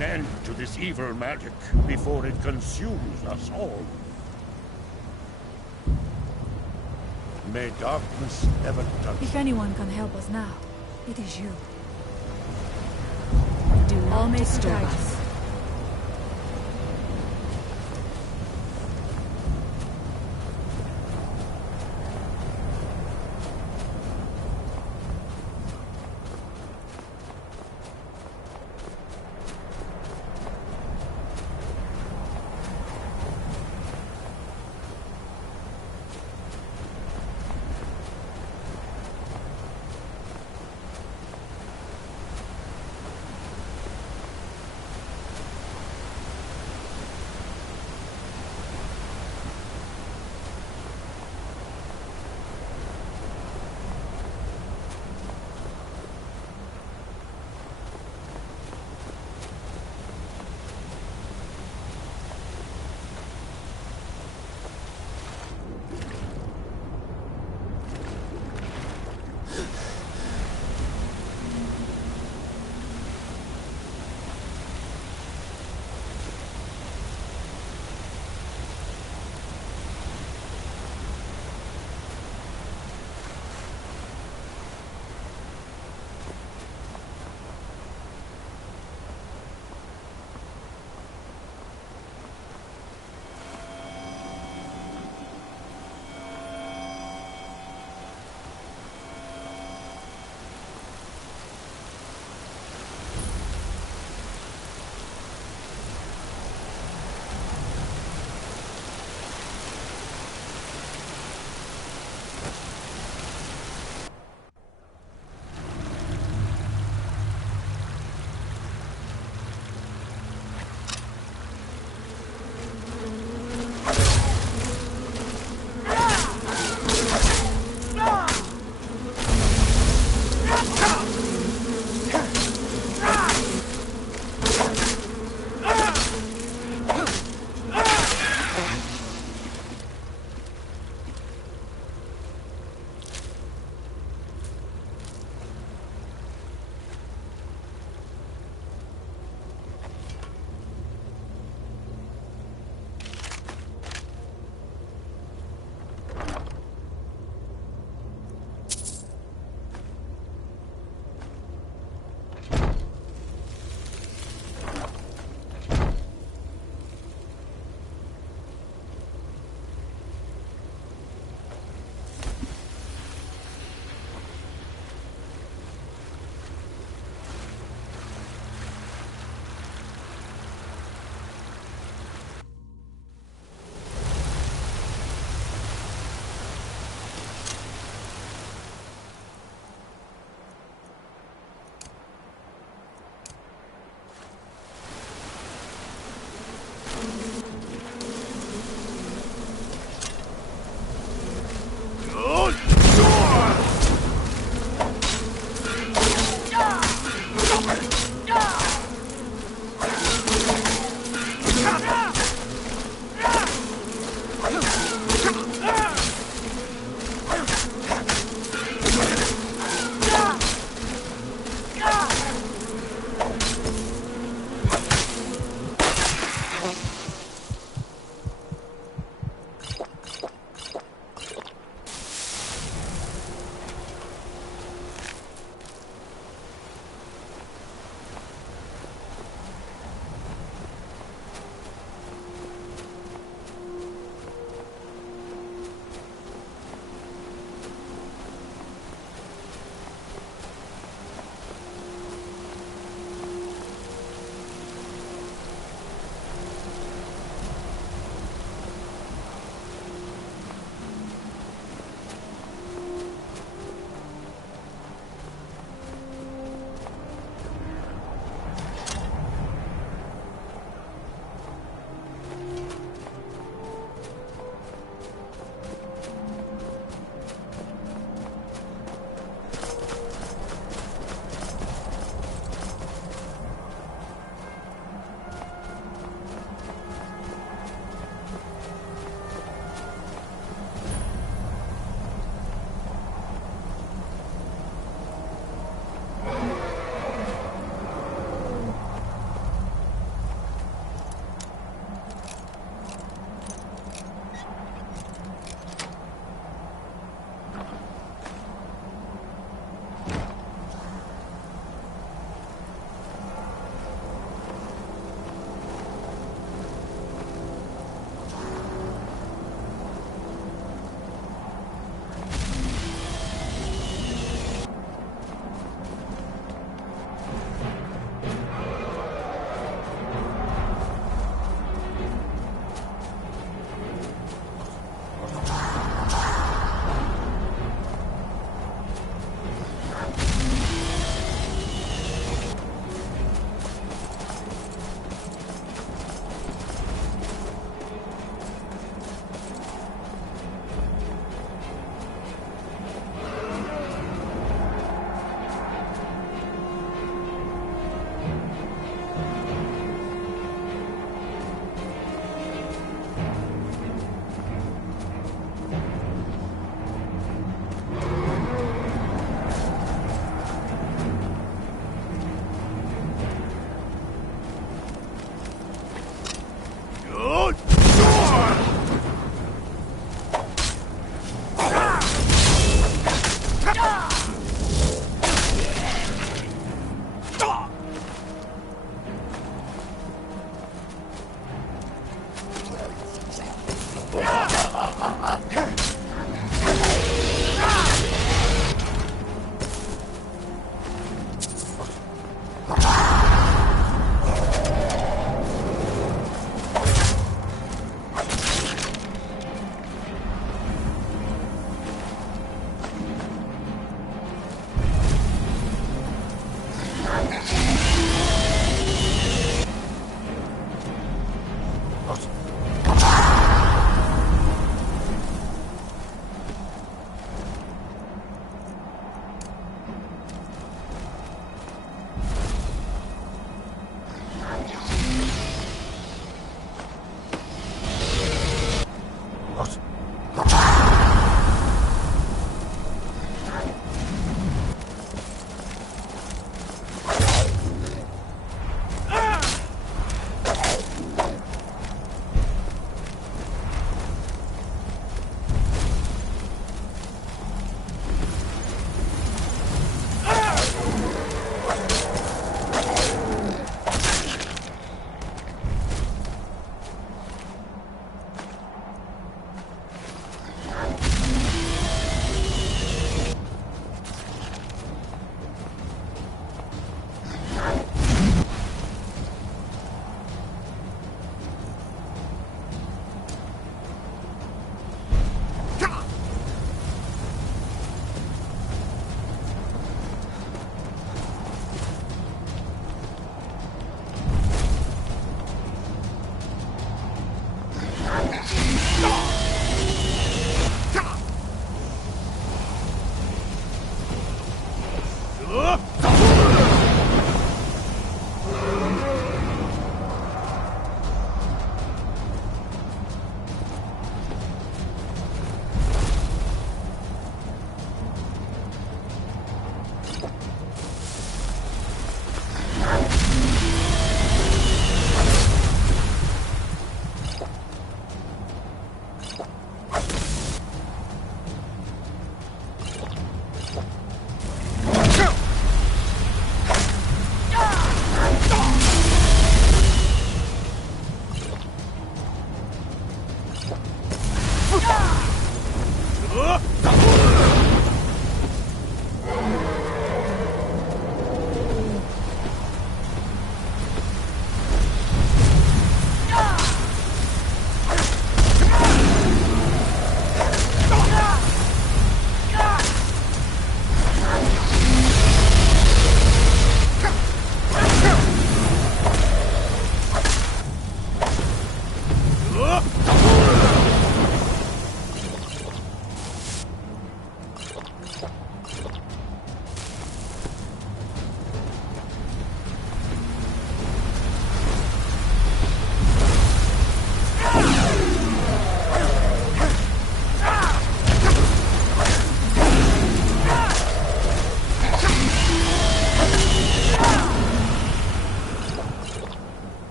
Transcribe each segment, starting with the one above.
an end to this evil magic before it consumes us all. May darkness never touch. If anyone can help us now, it is you. Do not disturb us.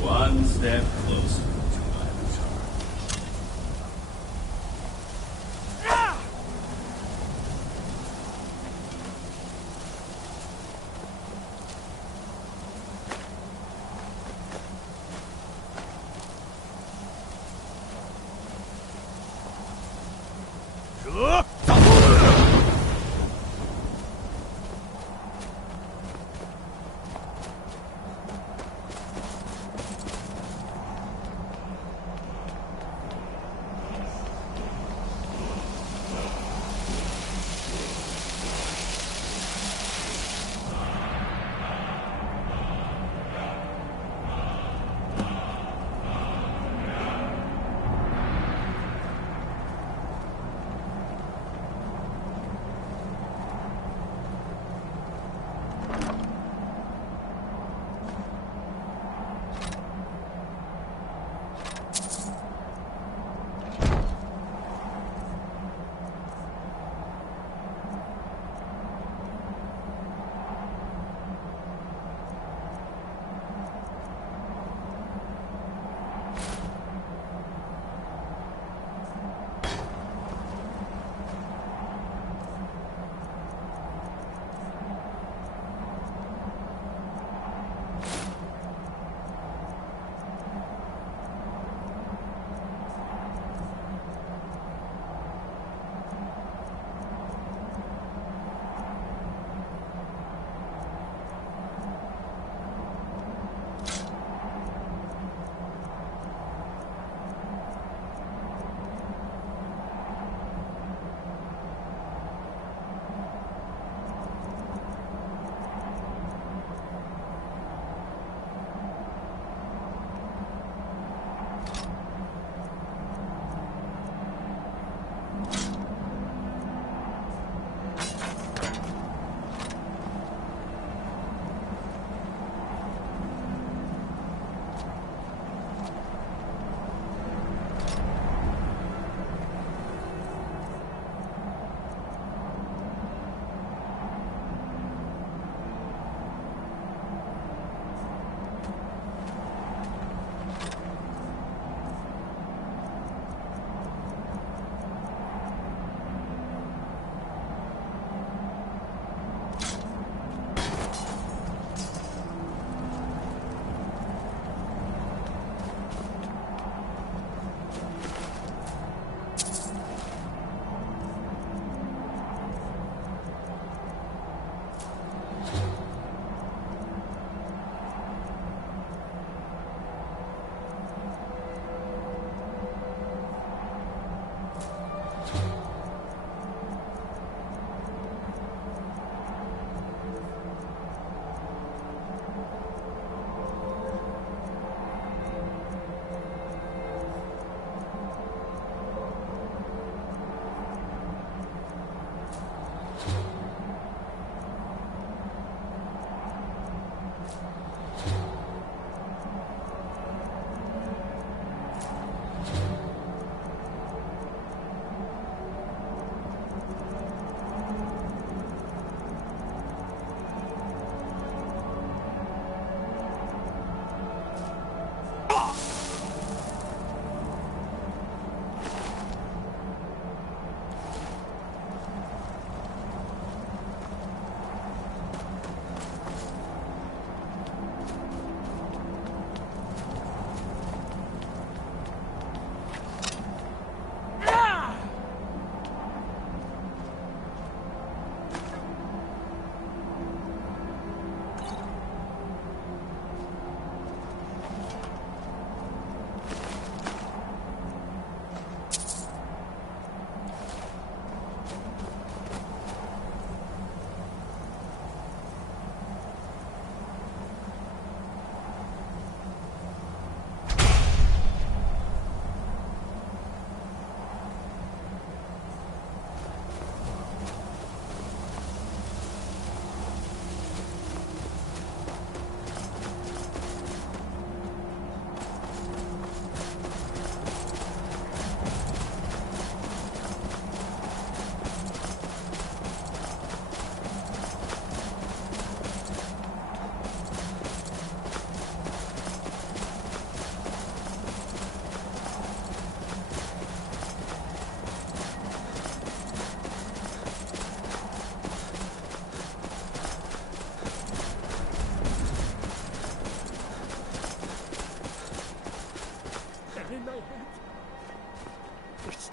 One step closer to my return.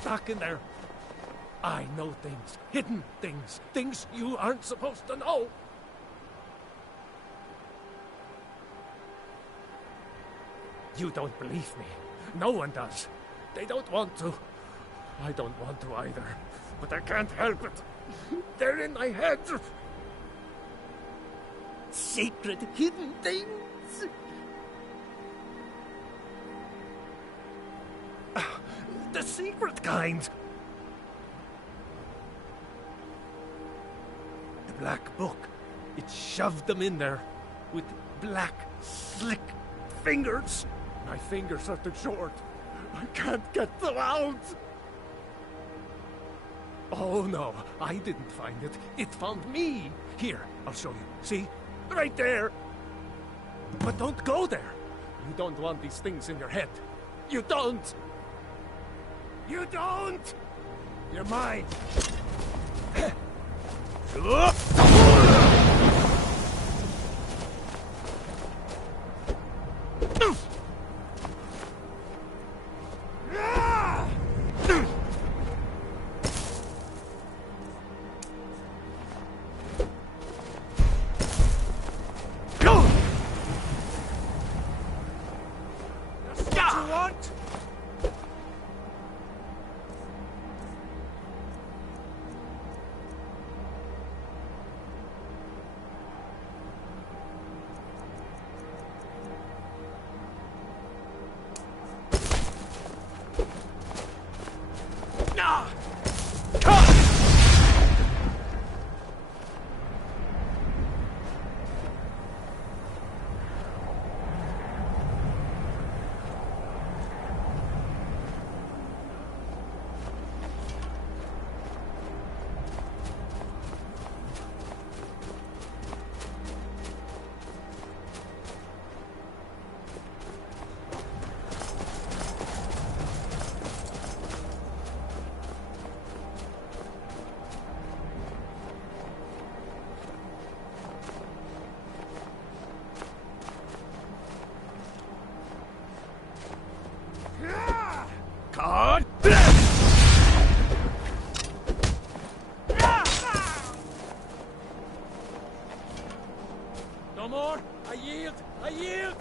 back in there. I know things, hidden things, things you aren't supposed to know. You don't believe me. No one does. They don't want to. I don't want to either. But I can't help it. They're in my head. Secret hidden things. The secret kind. The black book. It shoved them in there with black, slick fingers. My fingers are too short. I can't get them out. Oh no, I didn't find it. It found me. Here, I'll show you. See? Right there. But don't go there. You don't want these things in your head. You don't. You don't. You're mine. No more! I yield! I yield!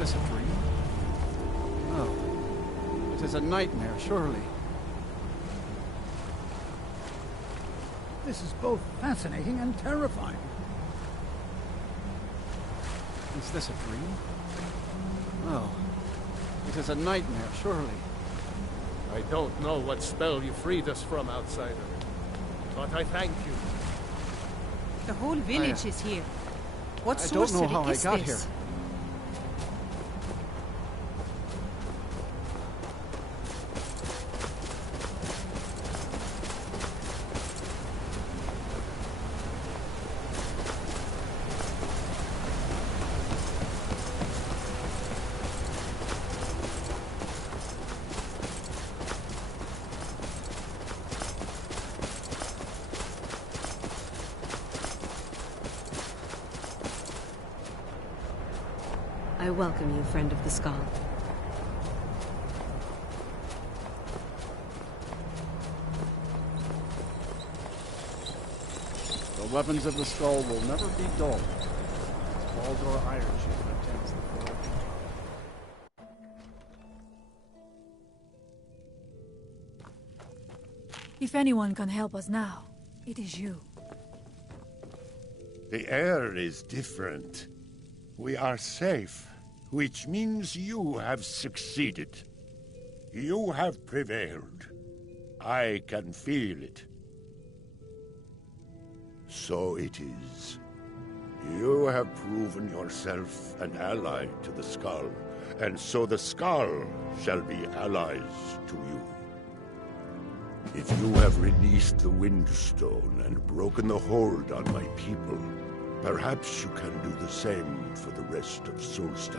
this a dream? No. It is a nightmare, surely. This is both fascinating and terrifying. Is this a dream? No. It is a nightmare, surely. I don't know what spell you freed us from, outsider, but I thank you. The whole village is here. What I don't know sorcery how I is got this? here. I welcome you, friend of the Skaal. The weapons of the skull will never be dull. It's Baldor Iron Shield that tends the forge. If anyone can help us now, it is you. The air is different. We are safe, which means you have succeeded. You have prevailed. I can feel it. So it is. You have proven yourself an ally to the Skaal, and so the Skaal shall be allies to you. If you have released the Windstone and broken the hold on my people, perhaps you can do the same for the rest of Solstheim.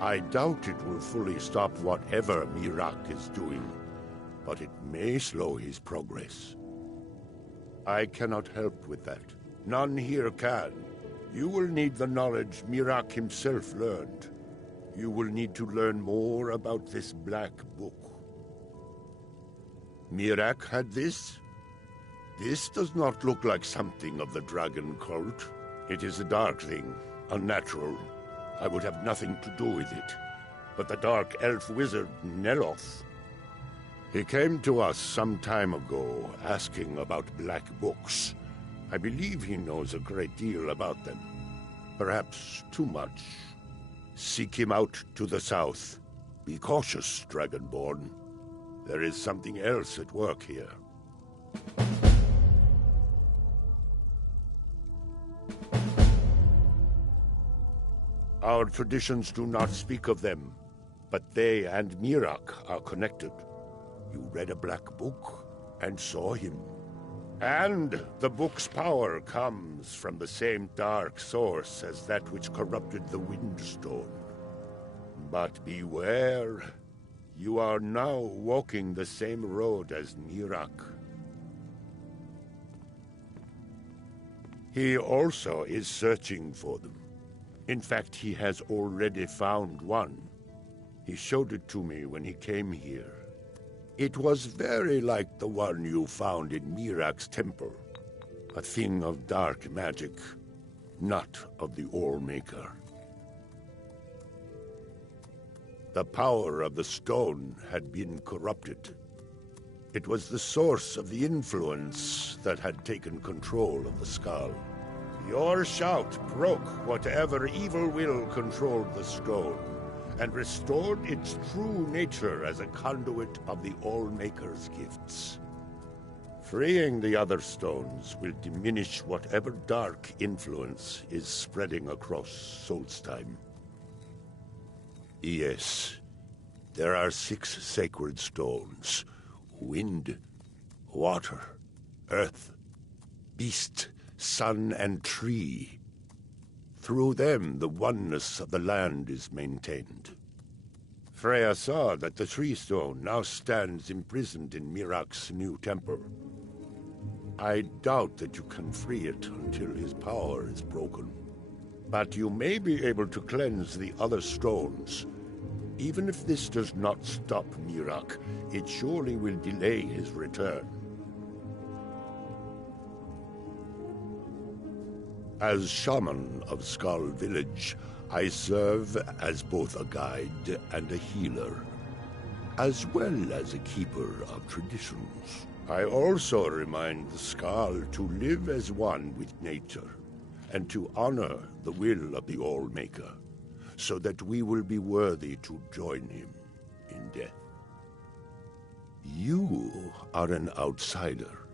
I doubt it will fully stop whatever Miraak is doing, but it may slow his progress. I cannot help with that. None here can. You will need the knowledge Miraak himself learned. You will need to learn more about this Black Book. Miraak had this? This does not look like something of the dragon cult. It is a dark thing, unnatural. I would have nothing to do with it. But the dark elf wizard, Neloth, he came to us some time ago, asking about black books. I believe he knows a great deal about them. Perhaps too much. Seek him out to the south. Be cautious, Dragonborn. There is something else at work here. Our traditions do not speak of them, but they and Miraak are connected. You read a black book and saw him. And the book's power comes from the same dark source as that which corrupted the Windstone. But beware, you are now walking the same road as Miraak. He also is searching for them. In fact, he has already found one. He showed it to me when he came here. It was very like the one you found in Miraak's temple. A thing of dark magic, not of the All-Maker. The power of the stone had been corrupted. It was the source of the influence that had taken control of the Skaal. Your shout broke whatever evil will controlled the stone, and restored its true nature as a conduit of the All-Maker's gifts. Freeing the other stones will diminish whatever dark influence is spreading across Solstheim. Yes, there are 6 sacred stones. Wind, water, earth, beast, sun, and tree. Through them, the oneness of the land is maintained. Freya saw that the tree stone now stands imprisoned in Miraak's new temple. I doubt that you can free it until his power is broken. But you may be able to cleanse the other stones. Even if this does not stop Miraak, it surely will delay his return. As shaman of Skaal Village, I serve as both a guide and a healer, as well as a keeper of traditions. I also remind the Skaal to live as one with nature, and to honor the will of the All-Maker, so that we will be worthy to join him in death. You are an outsider,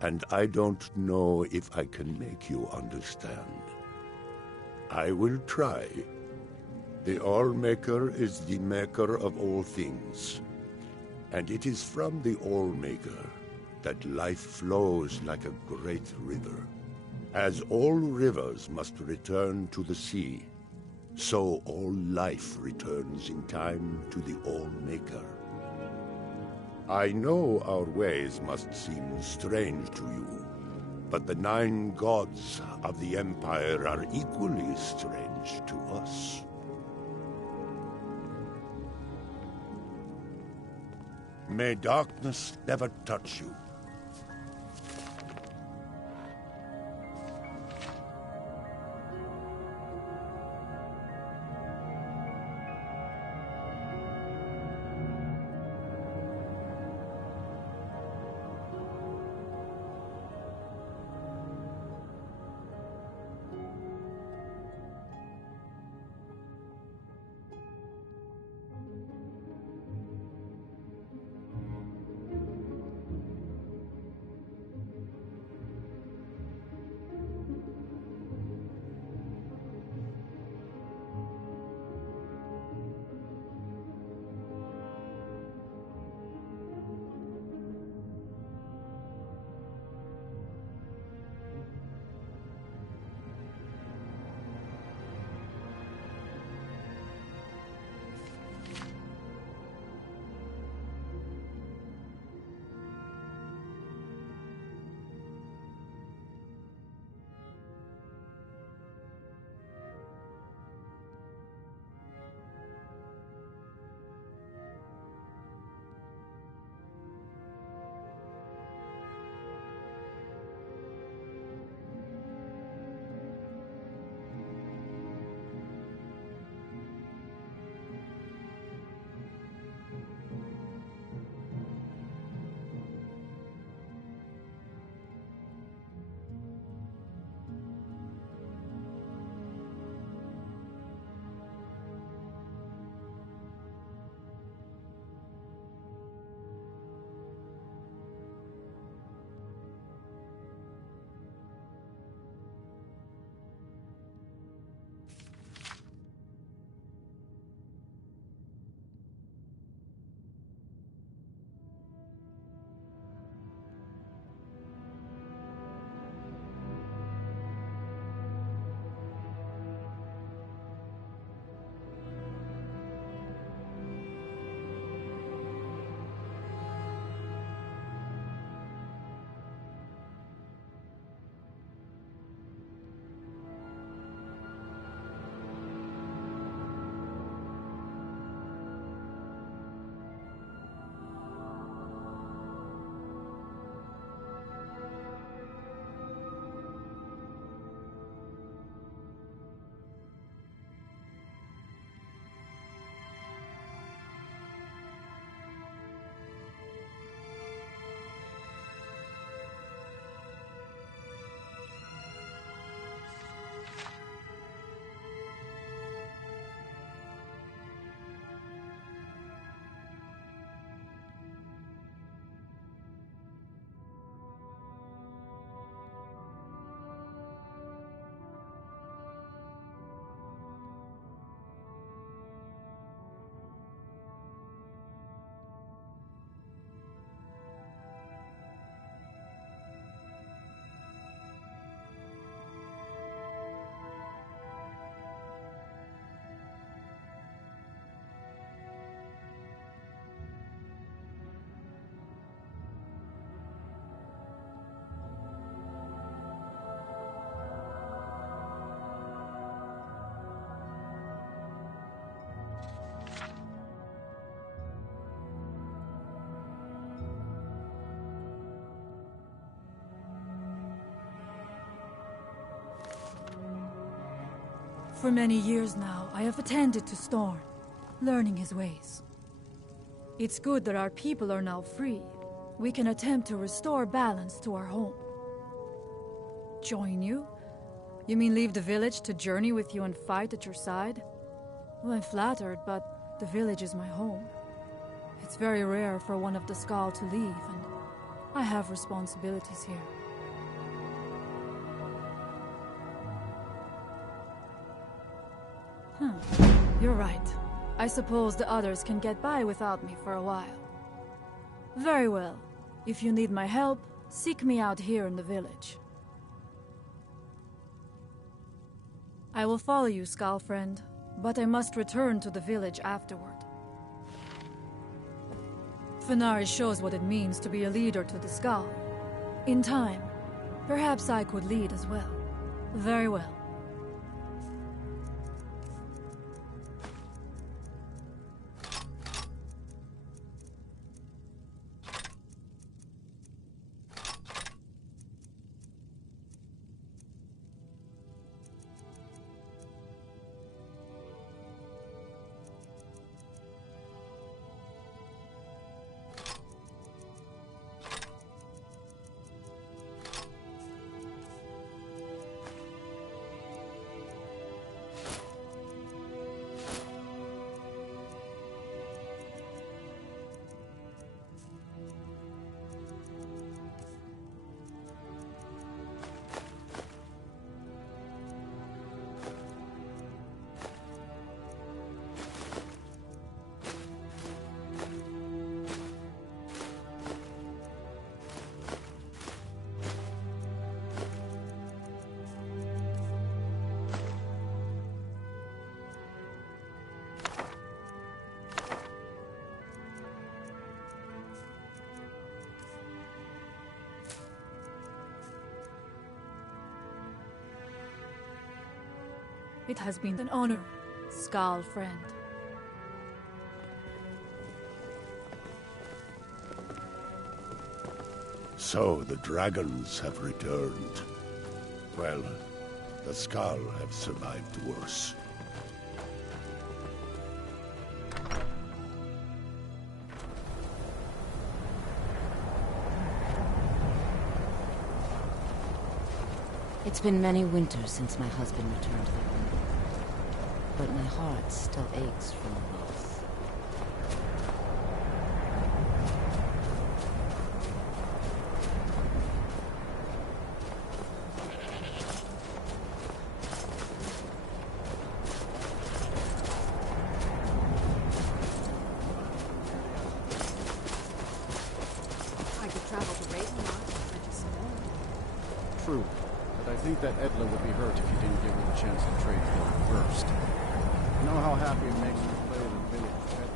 and I don't know if I can make you understand. I will try. The All-Maker is the maker of all things, and it is from the All-Maker that life flows like a great river. As all rivers must return to the sea, so all life returns in time to the All-Maker. I know our ways must seem strange to you, but the 9 gods of the Empire are equally strange to us. May darkness never touch you. For many years now, I have attended to Storm, learning his ways. It's good that our people are now free. We can attempt to restore balance to our home. Join you? You mean leave the village to journey with you and fight at your side? Well, I'm flattered, but the village is my home. It's very rare for one of the Skaal to leave, and I have responsibilities here. You're right. I suppose the others can get by without me for a while. Very well. If you need my help, seek me out here in the village. I will follow you, Skaal friend, but I must return to the village afterward. Fenari shows what it means to be a leader to the Skaal. In time, perhaps I could lead as well. Very well. It has been an honor, Skaal friend. So the dragons have returned. Well, the Skaal have survived worse. It's been many winters since my husband returned to the home, but my heart still aches from the loss. I could travel to Ravenloft and fetch us some more. True, but I think that Edla would be hurt if you didn't give her the chance to trade for her first. You know how happy it makes me to play with a village with Edla.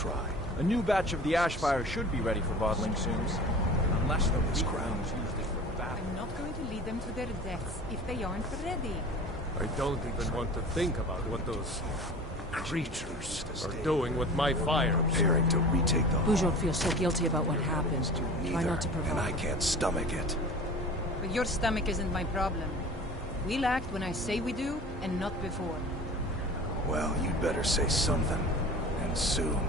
try. A new batch of the Ashfire should be ready for bottling soon. Unless the weaklings used it for battle. I'm not going to lead them to their deaths if they aren't ready. I don't even want to think about what those creatures are doing with my fires. Preparing to retake the Bujok feels so guilty about what happened. Try not to provoke. and I can't stomach it. But your stomach isn't my problem. We'll act when I say we do, and not before. Well, you'd better say something. And soon.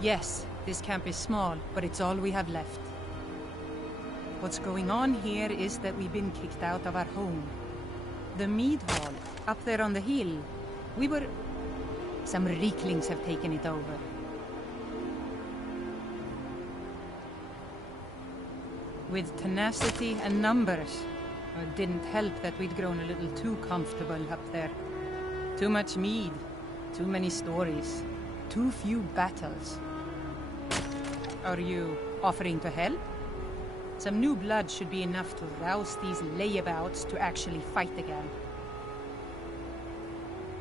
Yes, this camp is small, but it's all we have left. What's going on here is that we've been kicked out of our home. The mead hall, up there on the hill. Some Reeklings have taken it over. With tenacity and numbers. It didn't help that we'd grown a little too comfortable up there. Too much mead, too many stories, too few battles. Are you offering to help? Some new blood should be enough to rouse these layabouts to actually fight again.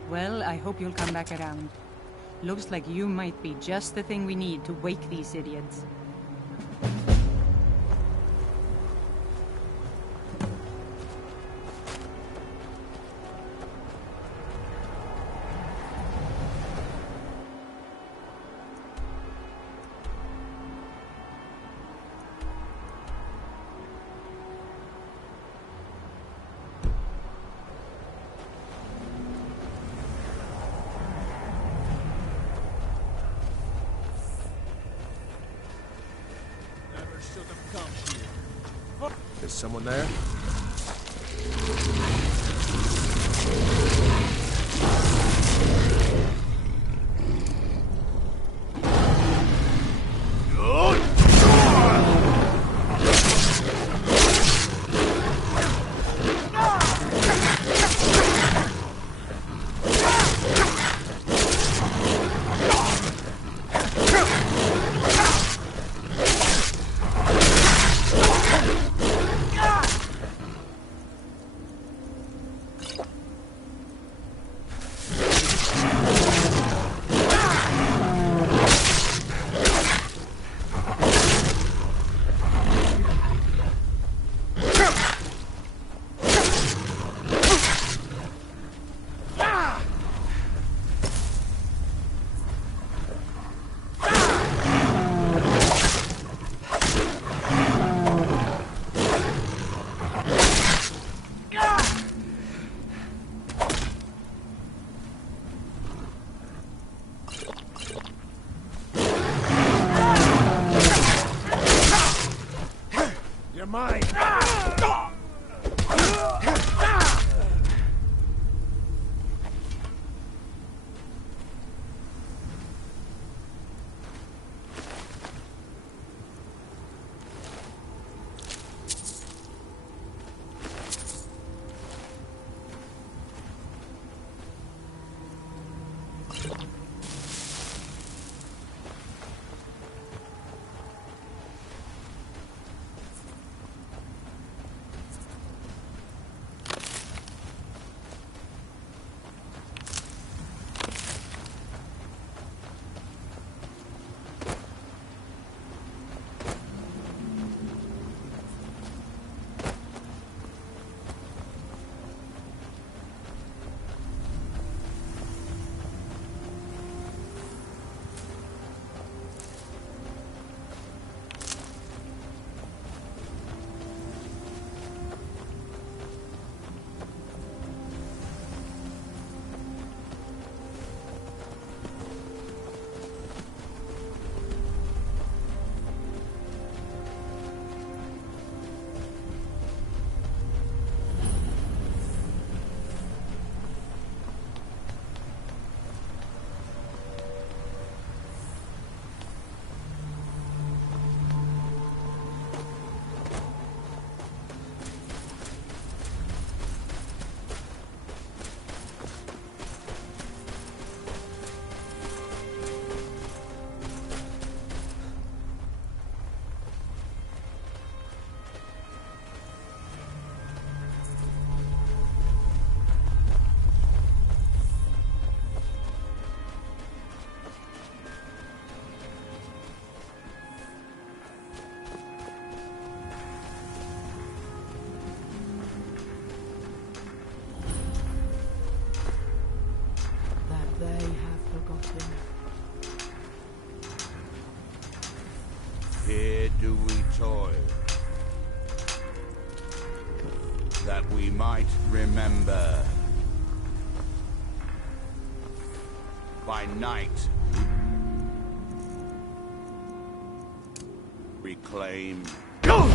Well, I hope you'll come back around. Looks like you might be just the thing we need to wake these idiots. Is someone there? that we might remember. By night, reclaim. Go!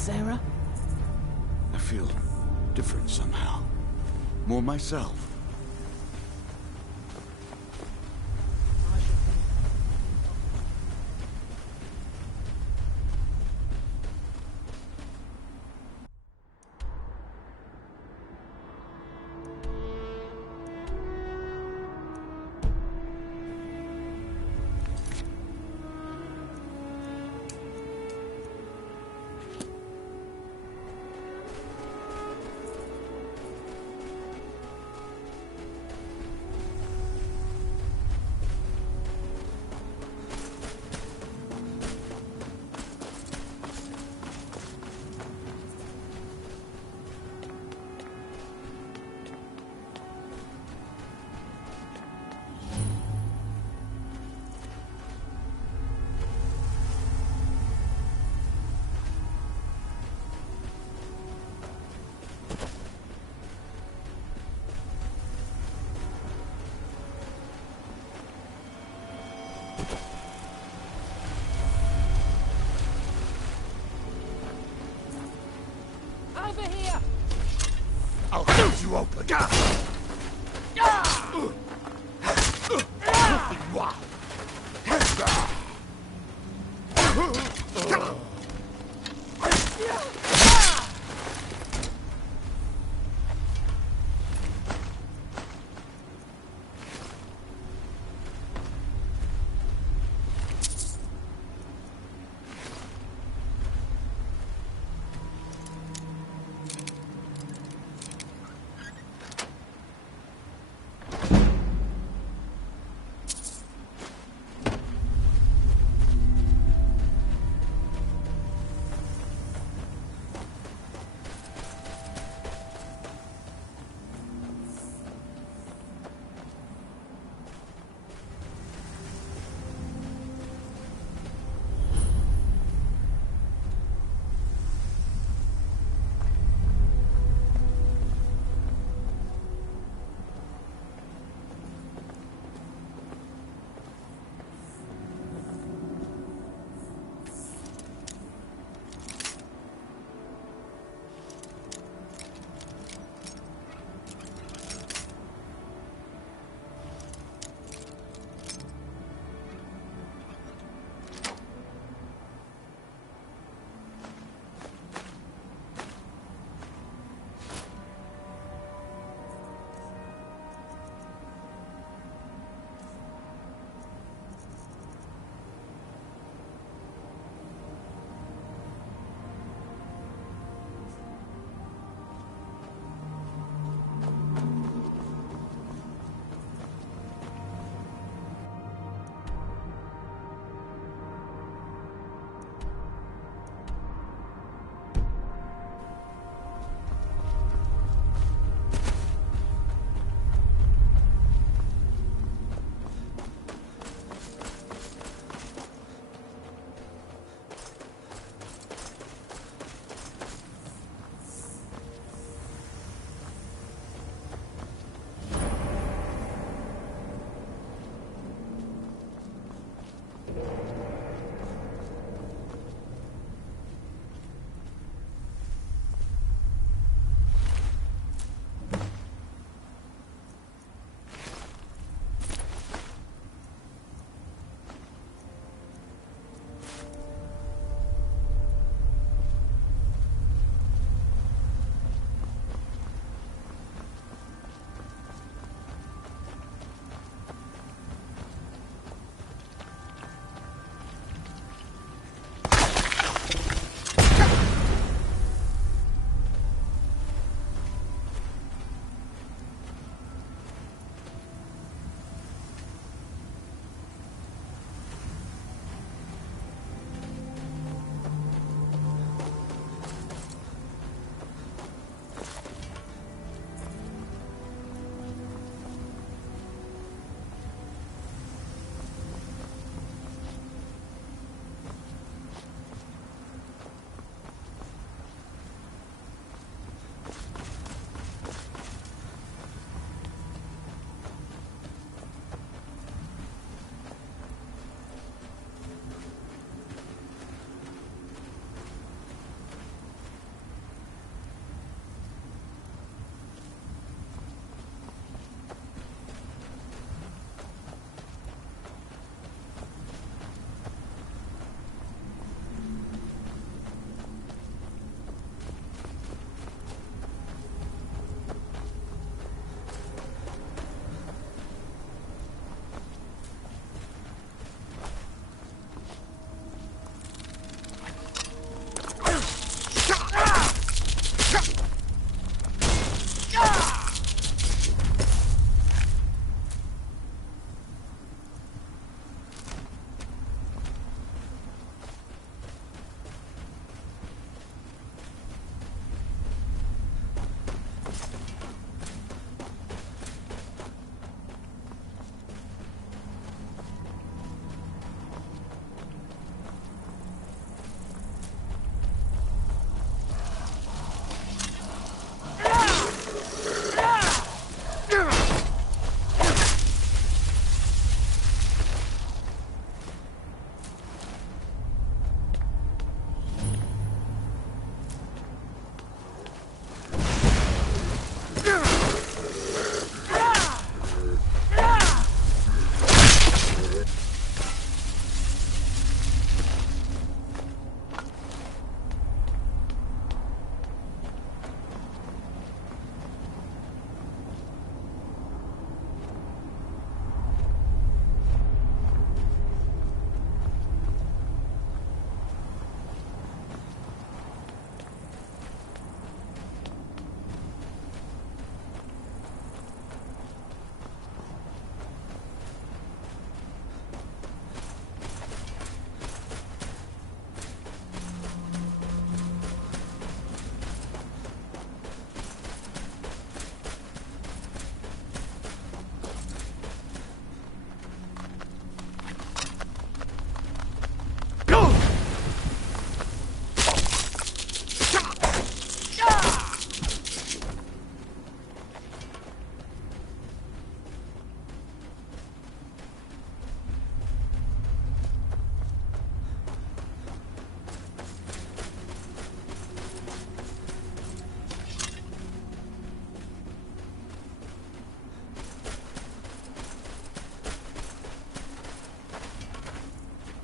Sarah? I feel different somehow. More myself. I'll hold you open.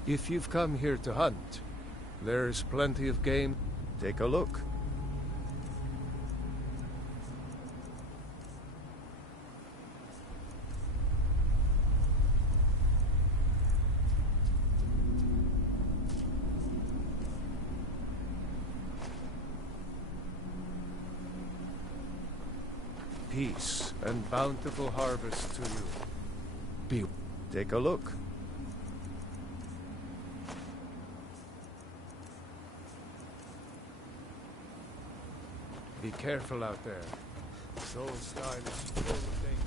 If you've come here to hunt, there's plenty of game. Take a look. Peace and bountiful harvest to you. Take a look. Be careful out there. Soul style is full of danger.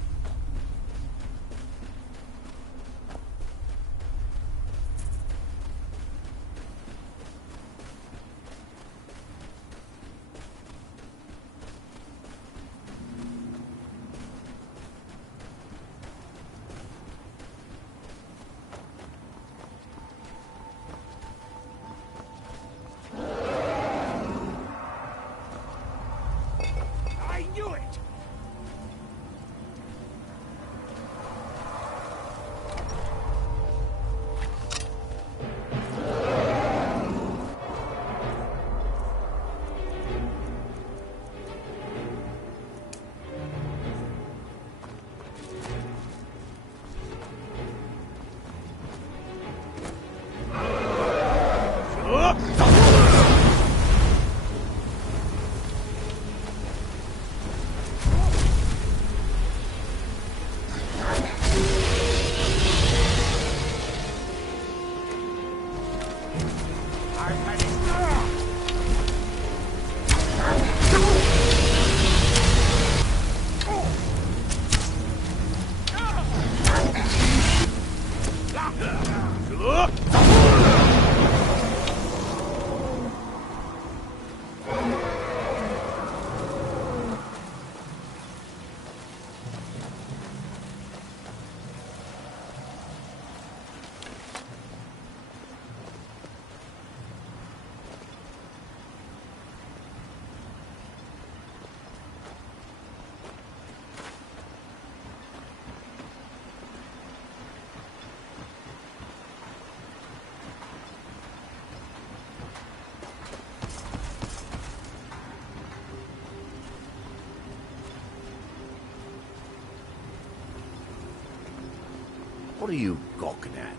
What are you gawking at?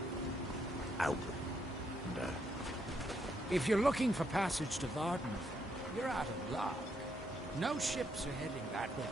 Out. If you're looking for passage to Varden, you're out of luck. No ships are heading that way.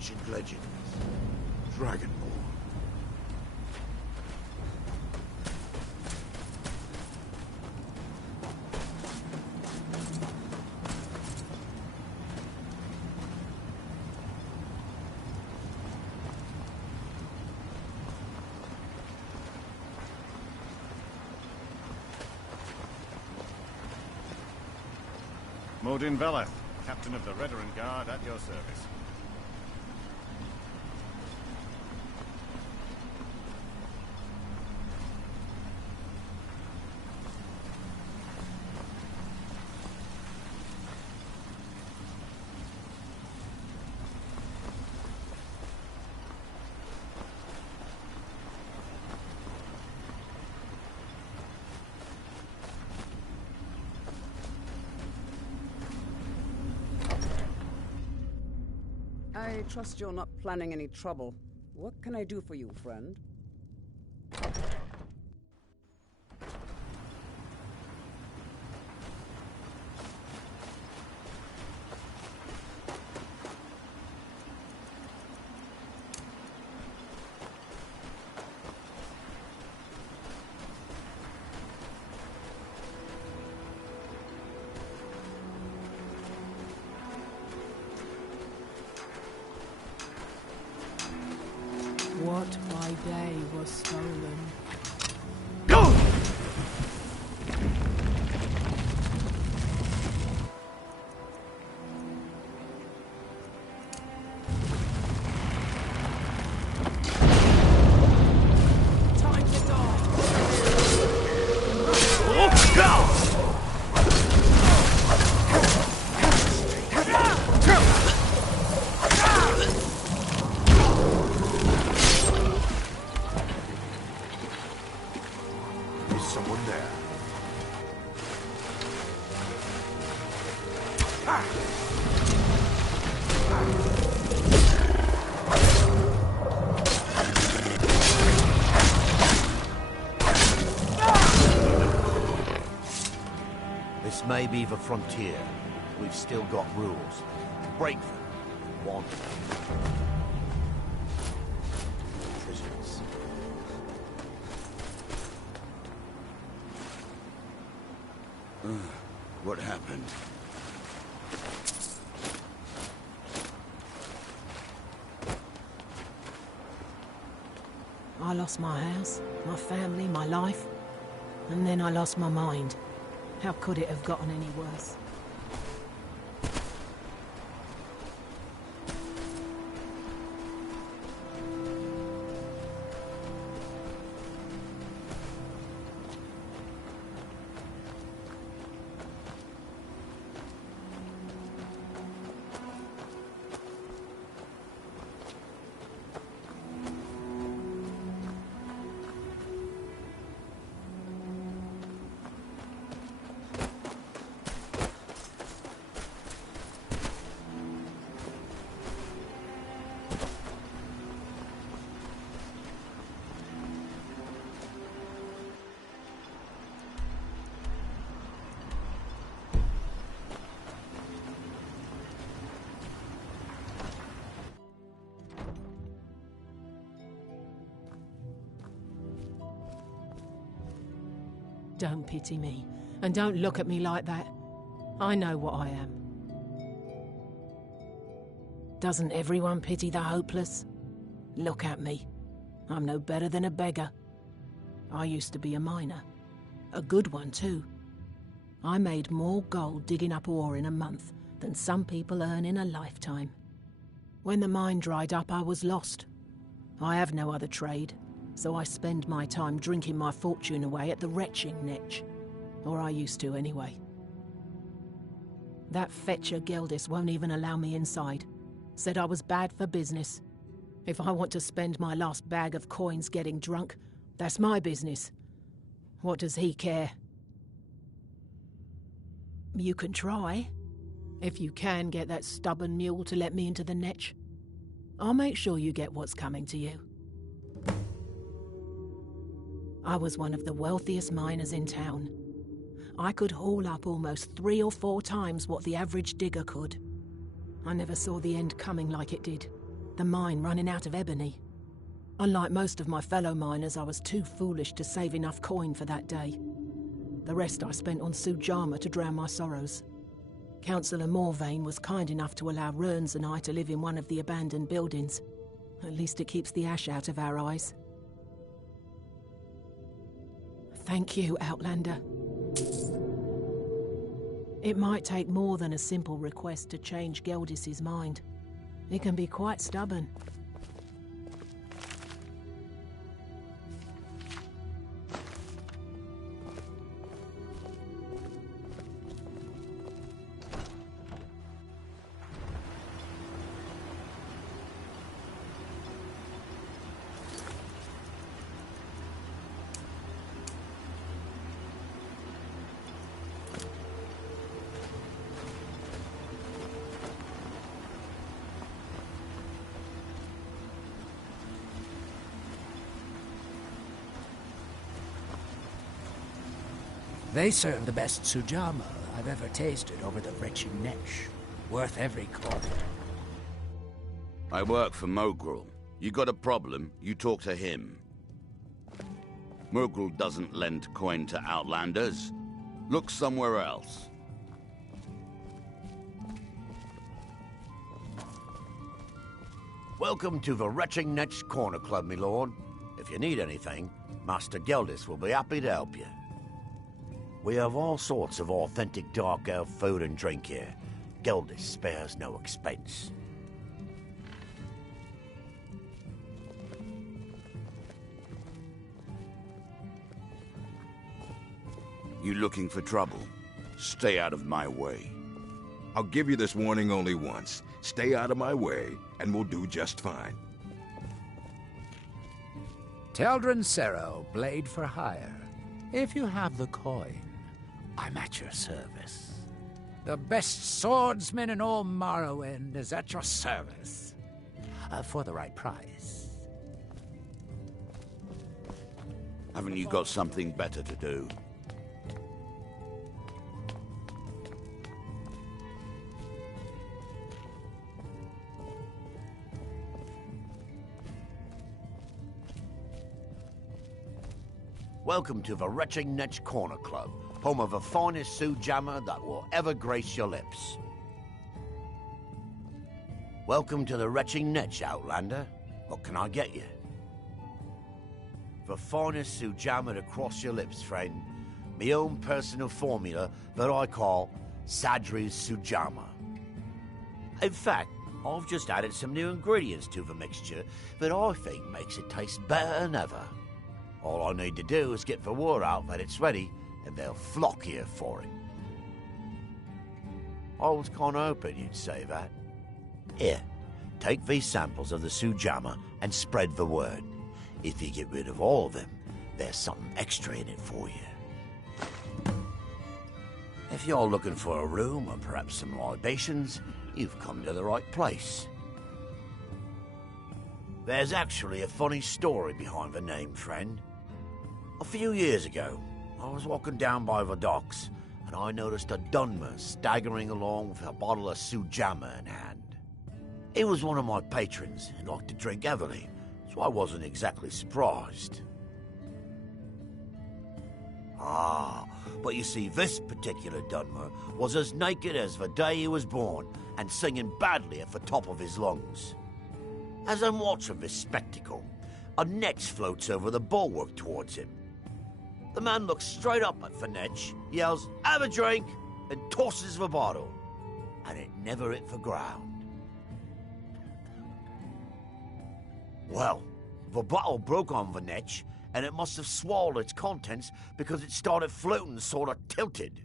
ancient legends. Dragonborn. Modin Veleth, Captain of the Veteran Guard, at your service. I trust you're not planning any trouble. What can I do for you, friend? What by day was stolen. Time to die! This may be the frontier. We've still got rules. Break them. Want prisoners. What happened? I lost my house, my family, my life, and then I lost my mind. How could it have gotten any worse? Don't pity me, and don't look at me like that. I know what I am. Doesn't everyone pity the hopeless? Look at me. I'm no better than a beggar. I used to be a miner. A good one, too. I made more gold digging up ore in a month than some people earn in a lifetime. When the mine dried up, I was lost. I have no other trade, so I spend my time drinking my fortune away at the retching netch. Or I used to, anyway. That fetcher Geldis won't even allow me inside. Said I was bad for business. If I want to spend my last bag of coins getting drunk, that's my business. What does he care? You can try. If you can get that stubborn mule to let me into the netch, I'll make sure you get what's coming to you. I was one of the wealthiest miners in town. I could haul up almost 3 or 4 times what the average digger could. I never saw the end coming like it did. the mine running out of ebony. Unlike most of my fellow miners, I was too foolish to save enough coin for that day. The rest I spent on Sujamma to drown my sorrows. Councillor Morvain was kind enough to allow Rurns and I to live in one of the abandoned buildings. At least it keeps the ash out of our eyes. Thank you, Outlander. It might take more than a simple request to change Geldis' mind. It can be quite stubborn. They serve the best Sujamma I've ever tasted over the retching netch. Worth every coin. I work for Mogrul. You got a problem, you talk to him. Mogrul doesn't lend coin to outlanders. Look somewhere else. Welcome to the Retching Netch Corner Club, my lord. If you need anything, Master Geldis will be happy to help you. We have all sorts of authentic dark elf food and drink here. Geldis spares no expense. You looking for trouble? Stay out of my way. I'll give you this warning only once. Stay out of my way, and we'll do just fine. Teldrin Cerro, blade for hire. If you have the coin, I'm at your service. The best swordsman in all Morrowind is at your service. For the right price. Haven't you got something better to do? Welcome to the Retching Netch Corner Club, home of the finest Sujamma that will ever grace your lips. Welcome to the Retching Netch, Outlander. What can I get you? The finest Sujamma to cross your lips, friend. My own personal formula that I call Sadri's Sujamma. In fact, I've just added some new ingredients to the mixture that I think makes it taste better than ever. All I need to do is get the word out that it's ready, and they'll flock here for it. I was kind of hoping you'd say that. Here, take these samples of the Sujamma and spread the word. If you get rid of all of them, there's something extra in it for you. If you're looking for a room or perhaps some libations, you've come to the right place. There's actually a funny story behind the name, friend. A few years ago, I was walking down by the docks, and I noticed a Dunmer staggering along with a bottle of Sujamma in hand. He was one of my patrons and liked to drink heavily, so I wasn't exactly surprised. But you see, this particular Dunmer was as naked as the day he was born and singing badly at the top of his lungs. As I'm watching this spectacle, a netch floats over the bulwark towards him. The man looks straight up at the netch, yells, "Have a drink," and tosses the bottle. And it never hit the ground. Well, the bottle broke on the netch, and it must have swallowed its contents because it started floating sort of tilted.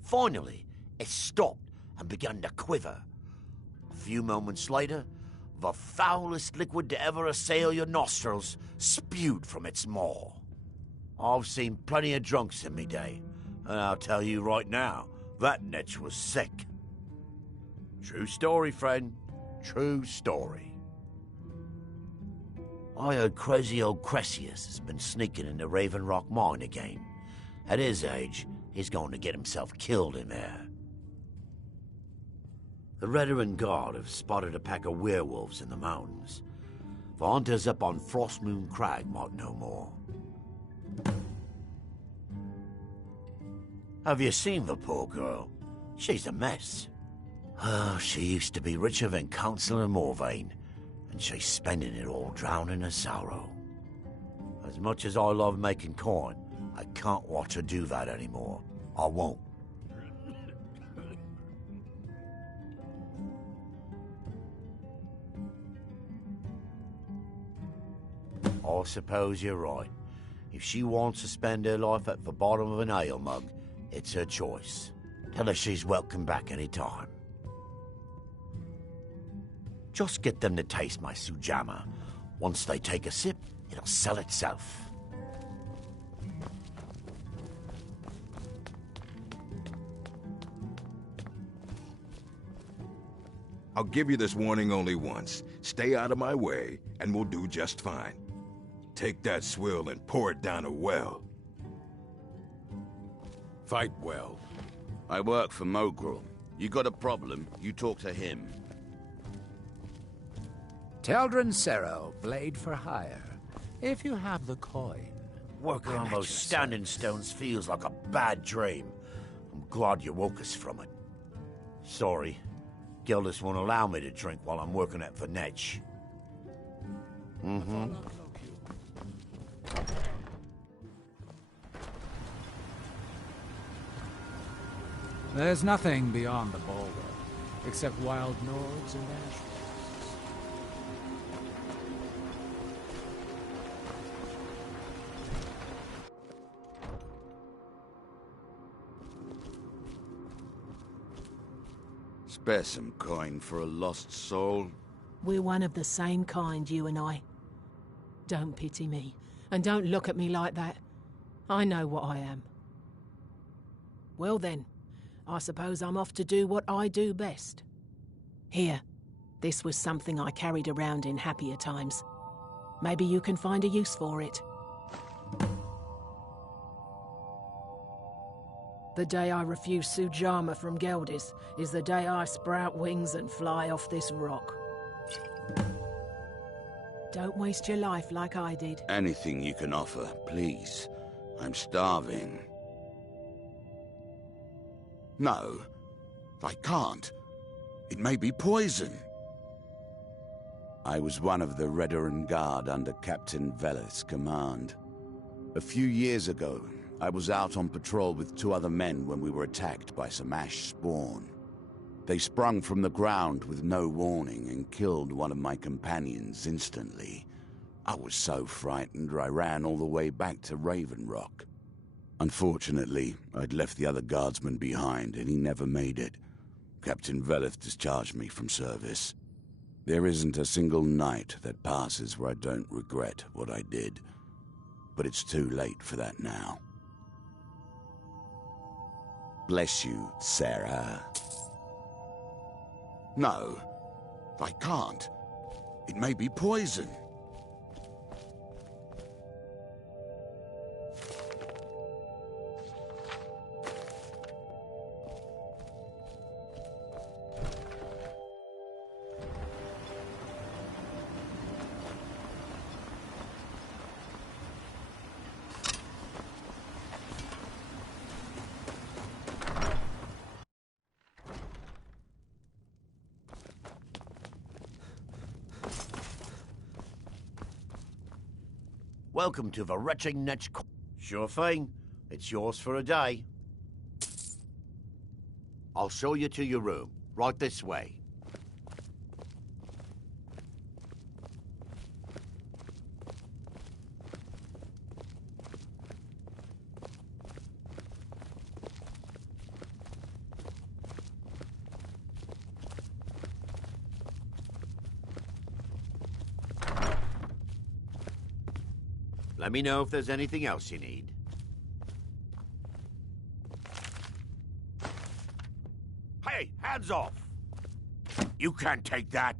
Finally, it stopped and began to quiver. A few moments later, the foulest liquid to ever assail your nostrils spewed from its maw. I've seen plenty of drunks in me day, and I'll tell you right now, that netch was sick. True story, friend. True story. I heard crazy old Cressius has been sneaking in the Raven Rock mine again. At his age, he's going to get himself killed in there. The Redaran Guard have spotted a pack of werewolves in the mountains. The hunters up on Frostmoon Crag might know more. Have you seen the poor girl? She's a mess. Oh, she used to be richer than Councillor Morvain, and she's spending it all drowning her sorrow. As much as I love making coin, I can't watch her do that anymore. I won't. I suppose you're right. If she wants to spend her life at the bottom of an ale mug, it's her choice. Tell her she's welcome back any time. Just get them to taste my Sujamma. Once they take a sip, it'll sell itself. I'll give you this warning only once. Stay out of my way, and we'll do just fine. Take that swill and pour it down a well. Fight well. I work for Mogrel. You got a problem, you talk to him. Teldrin Sero, blade for hire. If you have the coin. Working on those standing stones feels like a bad dream. I'm glad you woke us from it. Sorry, Geldis won't allow me to drink while I'm working at the netch. There's nothing beyond the Baldor, except wild Nords and ash. Spare some coin for a lost soul. We're one of the same kind, you and I. Don't pity me, and don't look at me like that. I know what I am. Well then, I suppose I'm off to do what I do best. Here, this was something I carried around in happier times. Maybe you can find a use for it. The day I refuse Sujamma from Geldis is the day I sprout wings and fly off this rock. Don't waste your life like I did. Anything you can offer, please. I'm starving. No, I can't. It may be poison. I was one of the Redaran Guard under Captain Veleth's command. A few years ago, I was out on patrol with 2 other men when we were attacked by some ash spawn. They sprung from the ground with no warning and killed one of my companions instantly. I was so frightened I ran all the way back to Raven Rock. Unfortunately, I'd left the other guardsman behind and he never made it. Captain Veleth discharged me from service. There isn't a single night that passes where I don't regret what I did. But it's too late for that now. Bless you, Sarah. No, I can't. It may be poison. Welcome to the Retaking Thirsk. Sure thing. It's yours for a day. I'll show you to your room. Right this way. Let me know if there's anything else you need. Hey, hands off! You can't take that!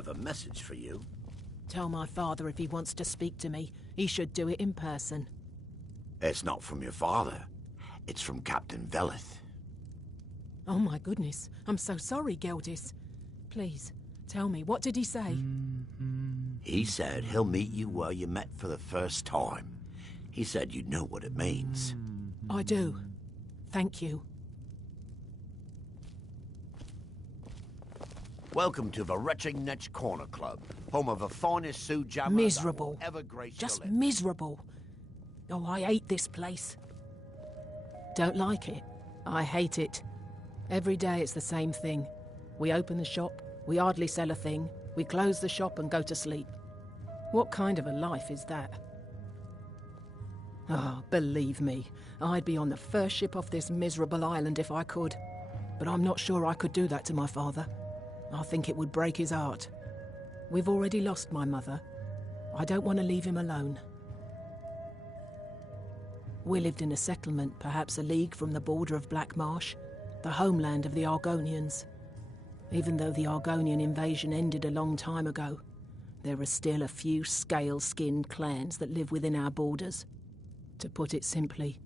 have a message for you. Tell my father if he wants to speak to me, he should do it in person. It's not from your father. It's from Captain Velith. Oh my goodness, I'm so sorry, Geldis. Please, tell me, what did he say? He said he'll meet you where you met for the first time. He said you know what it means. I do. Thank you. Welcome to the Retching Netch Corner Club, home of the finest Sujamma Miserable. that will ever grace Just your lips. miserable. Oh, I hate this place. Don't like it. I hate it. Every day it's the same thing. We open the shop, we hardly sell a thing, we close the shop and go to sleep. What kind of a life is that? Oh, believe me, I'd be on the first ship off this miserable island if I could. But I'm not sure I could do that to my father. I think it would break his heart. We've already lost my mother. I don't want to leave him alone. We lived in a settlement, perhaps a league from the border of Black Marsh, the homeland of the Argonians. Even though the Argonian invasion ended a long time ago, there are still a few scale-skinned clans that live within our borders. To put it simply,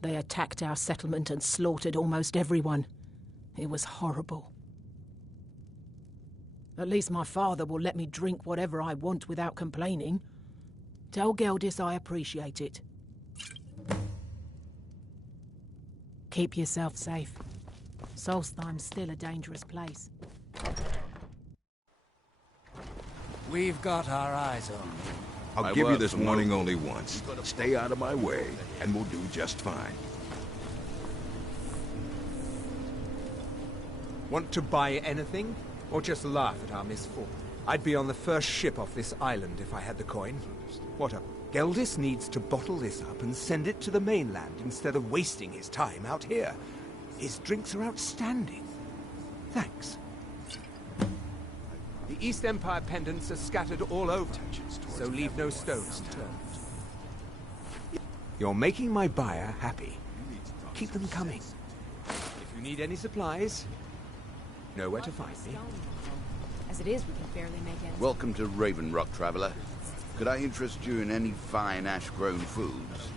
they attacked our settlement and slaughtered almost everyone. It was horrible. At least my father will let me drink whatever I want without complaining. Tell Geldis I appreciate it. Keep yourself safe. Solstheim's still a dangerous place. We've got our eyes on you. I'll give you this warning only once. Stay out of my way, and we'll do just fine. Want to buy anything? Or just laugh at our misfortune? I'd be on the first ship off this island if I had the coin. What up? Geldis needs to bottle this up and send it to the mainland instead of wasting his time out here. His drinks are outstanding. Thanks. The East Empire pendants are scattered all over, so leave no stone unturned. You're making my buyer happy. Keep them coming. If you need any supplies, know where to find me. As it is, we can barely make ends. Welcome to Raven Rock, traveler. Could I interest you in any fine ash-grown foods?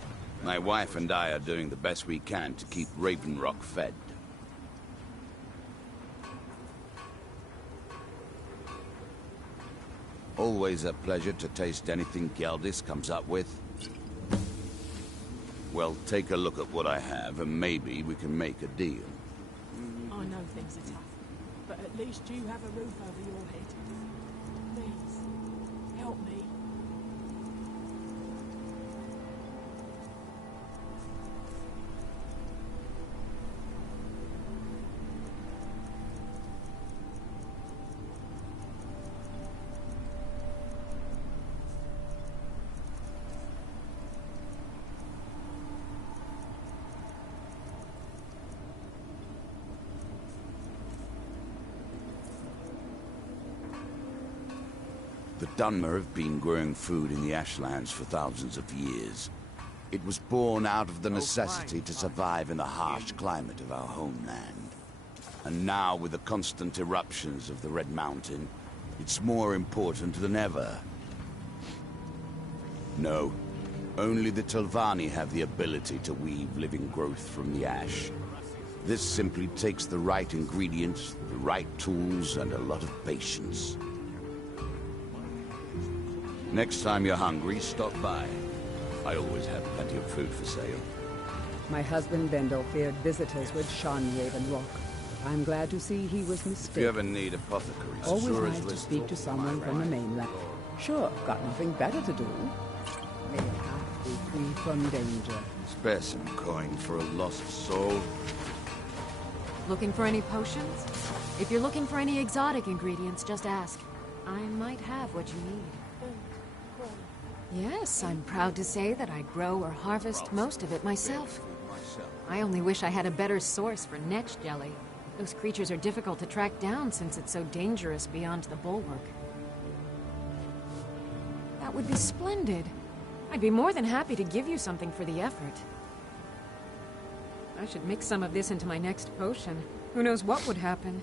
My wife and I are doing the best we can to keep Raven Rock fed. Always a pleasure to taste anything Geldis comes up with. Well, take a look at what I have, and maybe we can make a deal. I know things are tough, but at least you have a roof over your head. Please, help me. The Dunmer have been growing food in the Ashlands for thousands of years. It was born out of the necessity to survive in the harsh climate of our homeland. And now, with the constant eruptions of the Red Mountain, it's more important than ever. No, only the Telvanni have the ability to weave living growth from the ash. This simply takes the right ingredients, the right tools, and a lot of patience. Next time you're hungry, stop by. I always have plenty of food for sale. My husband Bendel feared visitors would shun Raven Rock. I'm glad to see he was mistaken. If you ever need apothecaries, Always sure nice to speak to someone from the mainland. Sure, got nothing better to do. May have be free from danger. Spare some coin for a lost soul. Looking for any potions? If you're looking for any exotic ingredients, just ask. I might have what you need. Yes, I'm proud to say that I grow or harvest most of it myself. I only wish I had a better source for netch jelly. Those creatures are difficult to track down since it's so dangerous beyond the bulwark. That would be splendid. I'd be more than happy to give you something for the effort. I should mix some of this into my next potion. Who knows what would happen?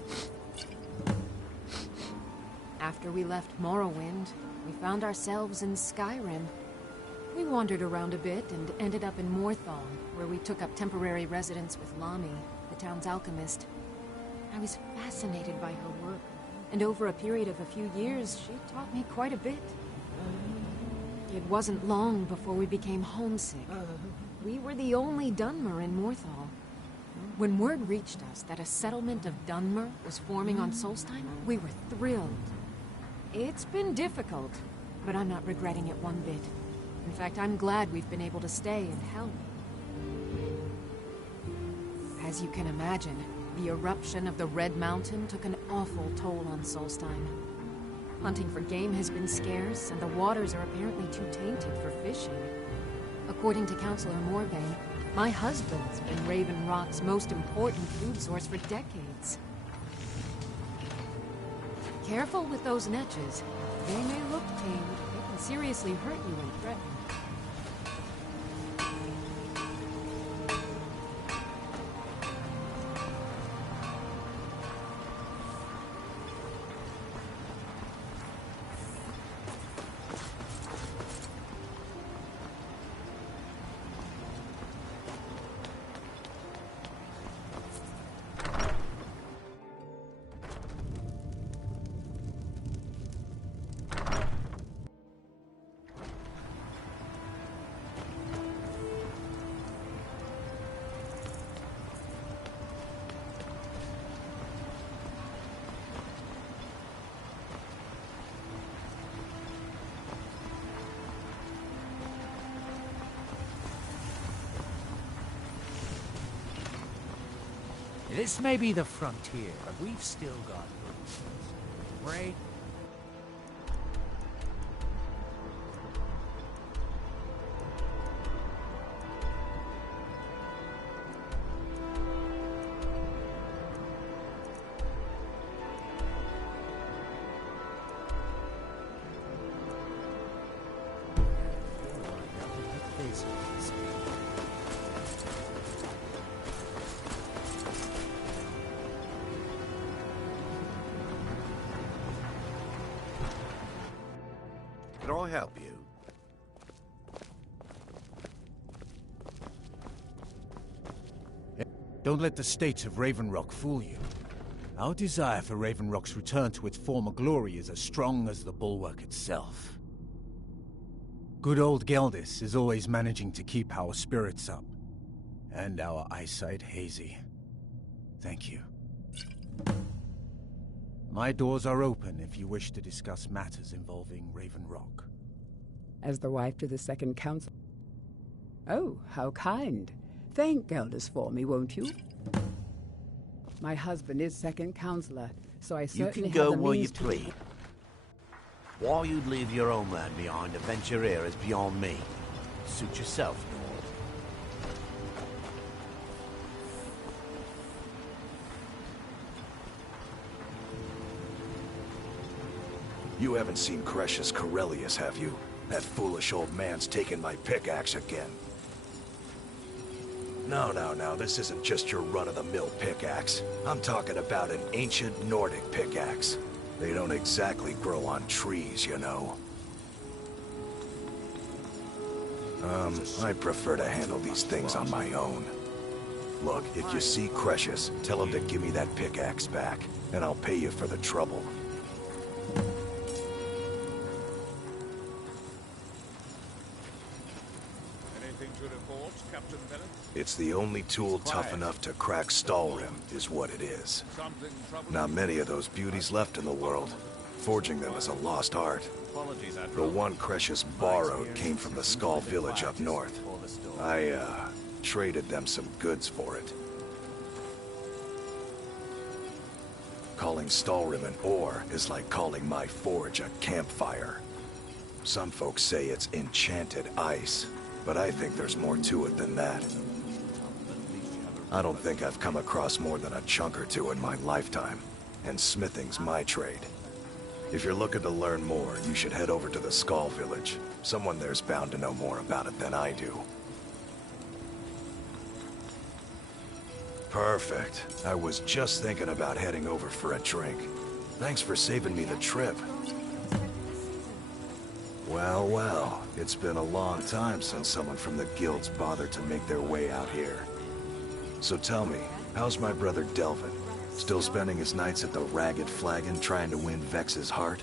After we left Morrowind, we found ourselves in Skyrim. We wandered around a bit and ended up in Morthal, where we took up temporary residence with Lami, the town's alchemist. I was fascinated by her work, and over a period of a few years, she taught me quite a bit. It wasn't long before we became homesick. We were the only Dunmer in Morthal. When word reached us that a settlement of Dunmer was forming on Solstheim, we were thrilled. It's been difficult, but I'm not regretting it one bit. In fact, I'm glad we've been able to stay and help. As you can imagine, the eruption of the Red Mountain took an awful toll on Solstheim. Hunting for game has been scarce, and the waters are apparently too tainted for fishing. According to Councillor Morvain, my husband's been Raven Rock's most important food source for decades. Careful with those netches. They may look tame, but they can seriously hurt you when threatened. This may be the frontier, but we've still got roots. Right? Can I help you? Don't let the states of Raven Rock fool you. Our desire for Raven Rock's return to its former glory is as strong as the bulwark itself. Good old Geldis is always managing to keep our spirits up, and our eyesight hazy. Thank you. My doors are open if you wish to discuss matters involving Raven Rock. As the wife to the second council. Oh, how kind. Thank Geldis for me, won't you? My husband is second counselor, so I certainly You can go have the where you means to... please. Why you'd leave your homeland behind to venture here is beyond me. Suit yourself, Nord. You haven't seen Cretius Corellius, have you? That foolish old man's taken my pickaxe again. No, this isn't just your run-of-the-mill pickaxe. I'm talking about an ancient Nordic pickaxe. They don't exactly grow on trees, you know. I prefer to handle these things on my own. Look, if you see Cretius, tell him to give me that pickaxe back, and I'll pay you for the trouble. It's the only tool tough enough to crack Stalhrim, is what it is. Not many of those beauties left in the world. Forging them is a lost art. The one Cretius borrowed came from the Skaal village up north. I, traded them some goods for it. Calling Stalhrim an ore is like calling my forge a campfire. Some folks say it's enchanted ice, but I think there's more to it than that. I don't think I've come across more than a chunk or two in my lifetime, and smithing's my trade. If you're looking to learn more, you should head over to the Skaal village. Someone there's bound to know more about it than I do. Perfect. I was just thinking about heading over for a drink. Thanks for saving me the trip. Well, well, it's been a long time since someone from the guilds bothered to make their way out here. So tell me, how's my brother Delvin? Still spending his nights at the Ragged Flagon trying to win Vex's heart?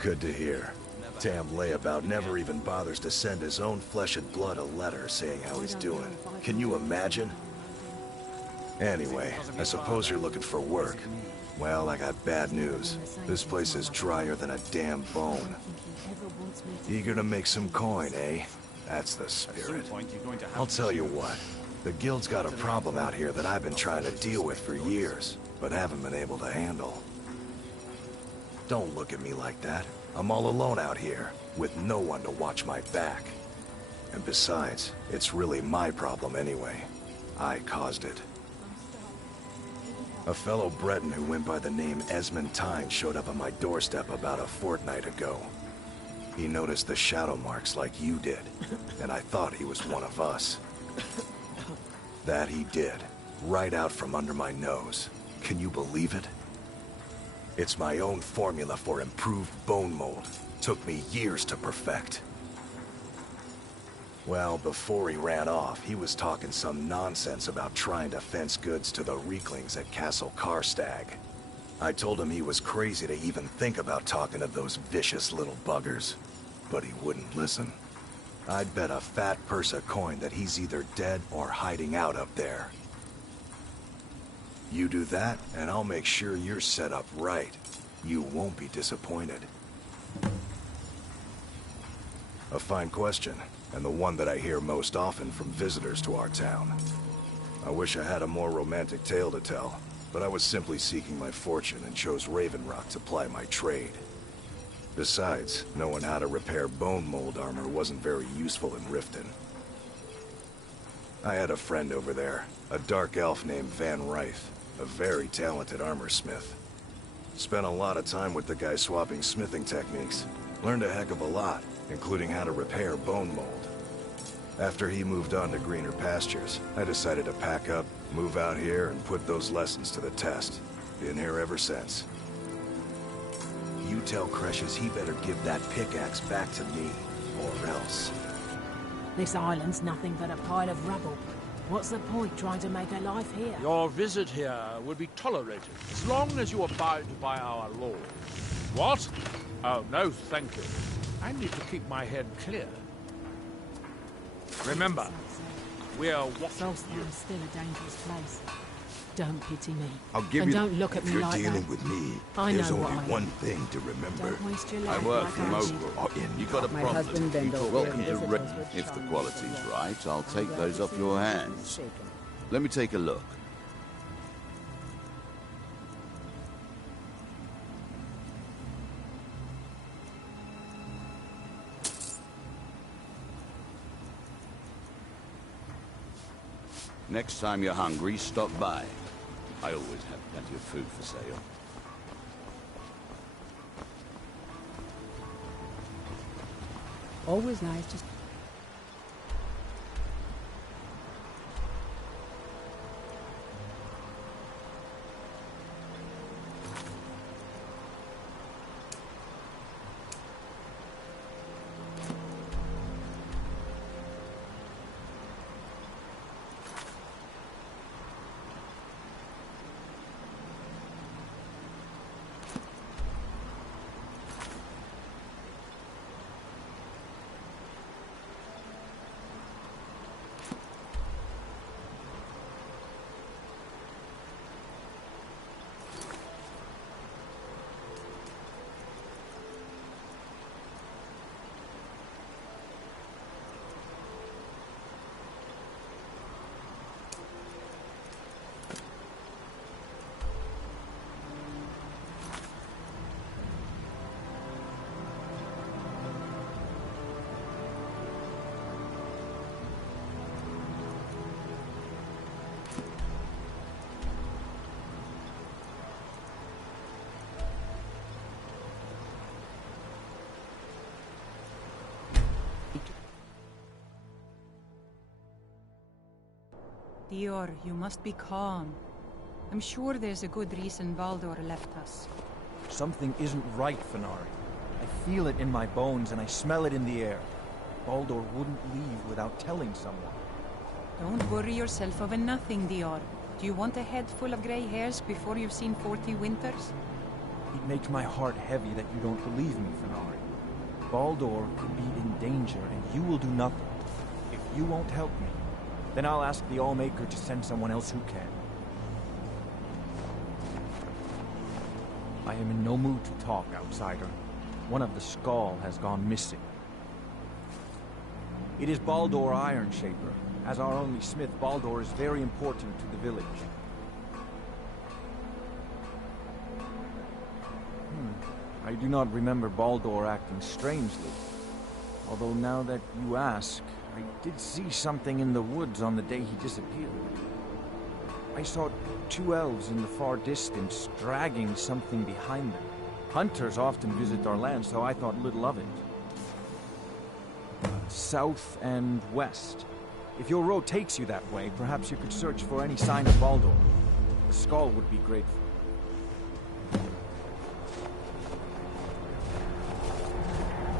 Good to hear. Damn layabout never even bothers to send his own flesh and blood a letter saying how he's doing. Can you imagine? Anyway, I suppose you're looking for work. Well, I got bad news. This place is drier than a damn bone. Eager to make some coin, eh? That's the spirit. I'll tell you what. The guild's got a problem out here that I've been trying to deal with for years, but haven't been able to handle. Don't look at me like that. I'm all alone out here, with no one to watch my back. And besides, it's really my problem anyway. I caused it. A fellow Breton who went by the name Esmond Tyne showed up on my doorstep about a fortnight ago. He noticed the shadow marks like you did, and I thought he was one of us. That he did, right out from under my nose. Can you believe it? It's my own formula for improved bone mold. Took me years to perfect. Well, before he ran off, he was talking some nonsense about trying to fence goods to the Reeklings at Castle Karstag. I told him he was crazy to even think about talking to those vicious little buggers, but he wouldn't listen. I'd bet a fat purse of coin that he's either dead or hiding out up there. You do that, and I'll make sure you're set up right. You won't be disappointed. A fine question, and the one that I hear most often from visitors to our town. I wish I had a more romantic tale to tell, but I was simply seeking my fortune and chose Raven Rock to ply my trade. Besides, knowing how to repair bone mold armor wasn't very useful in Riften. I had a friend over there, a dark elf named Van Rythe, a very talented armor smith. Spent a lot of time with the guy swapping smithing techniques. Learned a heck of a lot, including how to repair bone mold. After he moved on to greener pastures, I decided to pack up, move out here, and put those lessons to the test. Been here ever since. You tell Cresius he better give that pickaxe back to me, or else. This island's nothing but a pile of rubble. What's the point trying to make a life here? Your visit here would be tolerated, as long as you abide by our laws. What? Oh, no, thank you. I need to keep my head clear. Remember, we are watching you. Solstheim's still a dangerous place. Don't pity me. I'll give and you. Don't look at me you're like dealing that. with me. I There's know only what I one thing to remember. Don't waste your I life work like from I over did. or in. You got a My problem? husband bent over Welcome and to visitors with If the charms quality's as well. right, I'll take those off your hands. Let me take a look. Next time you're hungry, stop by. I always have plenty of food for sale. Always nice to... Deor, you must be calm. I'm sure there's a good reason Baldor left us. Something isn't right, Fenari. I feel it in my bones and I smell it in the air. Baldor wouldn't leave without telling someone. Don't worry yourself over nothing, Deor. Do you want a head full of grey hairs before you've seen 40 winters? It makes my heart heavy that you don't believe me, Fenari. Baldor could be in danger and you will do nothing. If you won't help me, then I'll ask the Allmaker to send someone else who can. I am in no mood to talk, outsider. One of the Skaal has gone missing. It is Baldor Ironshaper. As our only smith, Baldor is very important to the village. I do not remember Baldor acting strangely. Although now that you ask, I did see something in the woods on the day he disappeared. I saw 2 elves in the far distance, dragging something behind them. Hunters often visit our land, so I thought little of it. South and west. If your road takes you that way, perhaps you could search for any sign of Baldor. The Skaal would be grateful.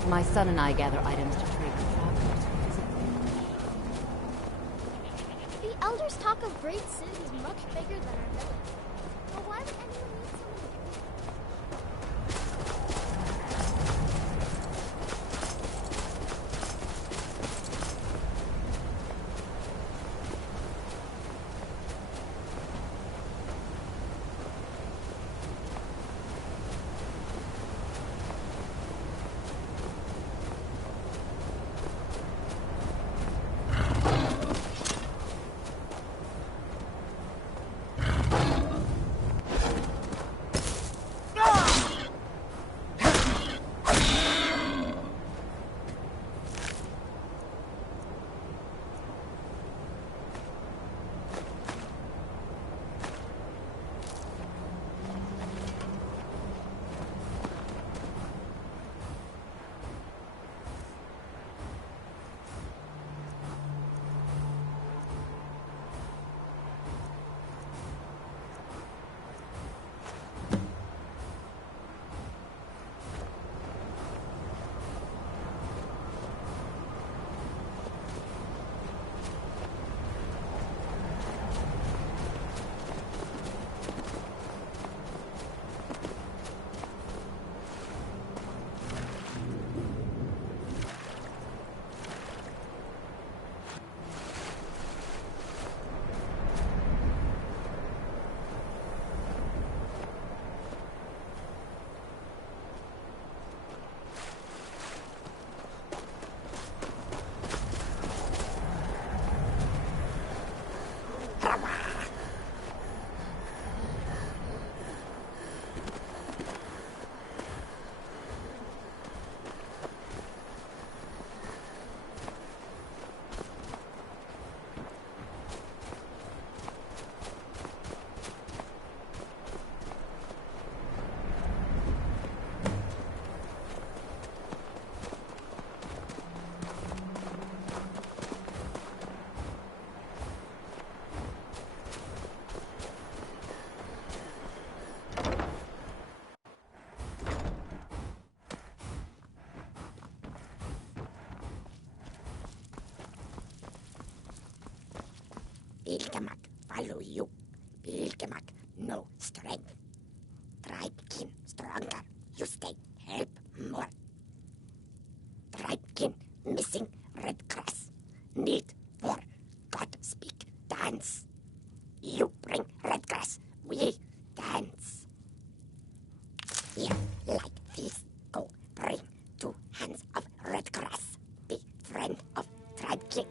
My son and I gather items to trade with travelers. The elders talk of great cities much bigger than our village. But why would anyone need so many? Bilgemak, follow you. Bilgemak, no strength. Tribekin, stronger. You stay, help more. Tribekin, missing red grass. Need for God speak, dance. You bring red grass, we dance. Here, like this, go bring 2 hands of red grass. Be friend of Tribekin.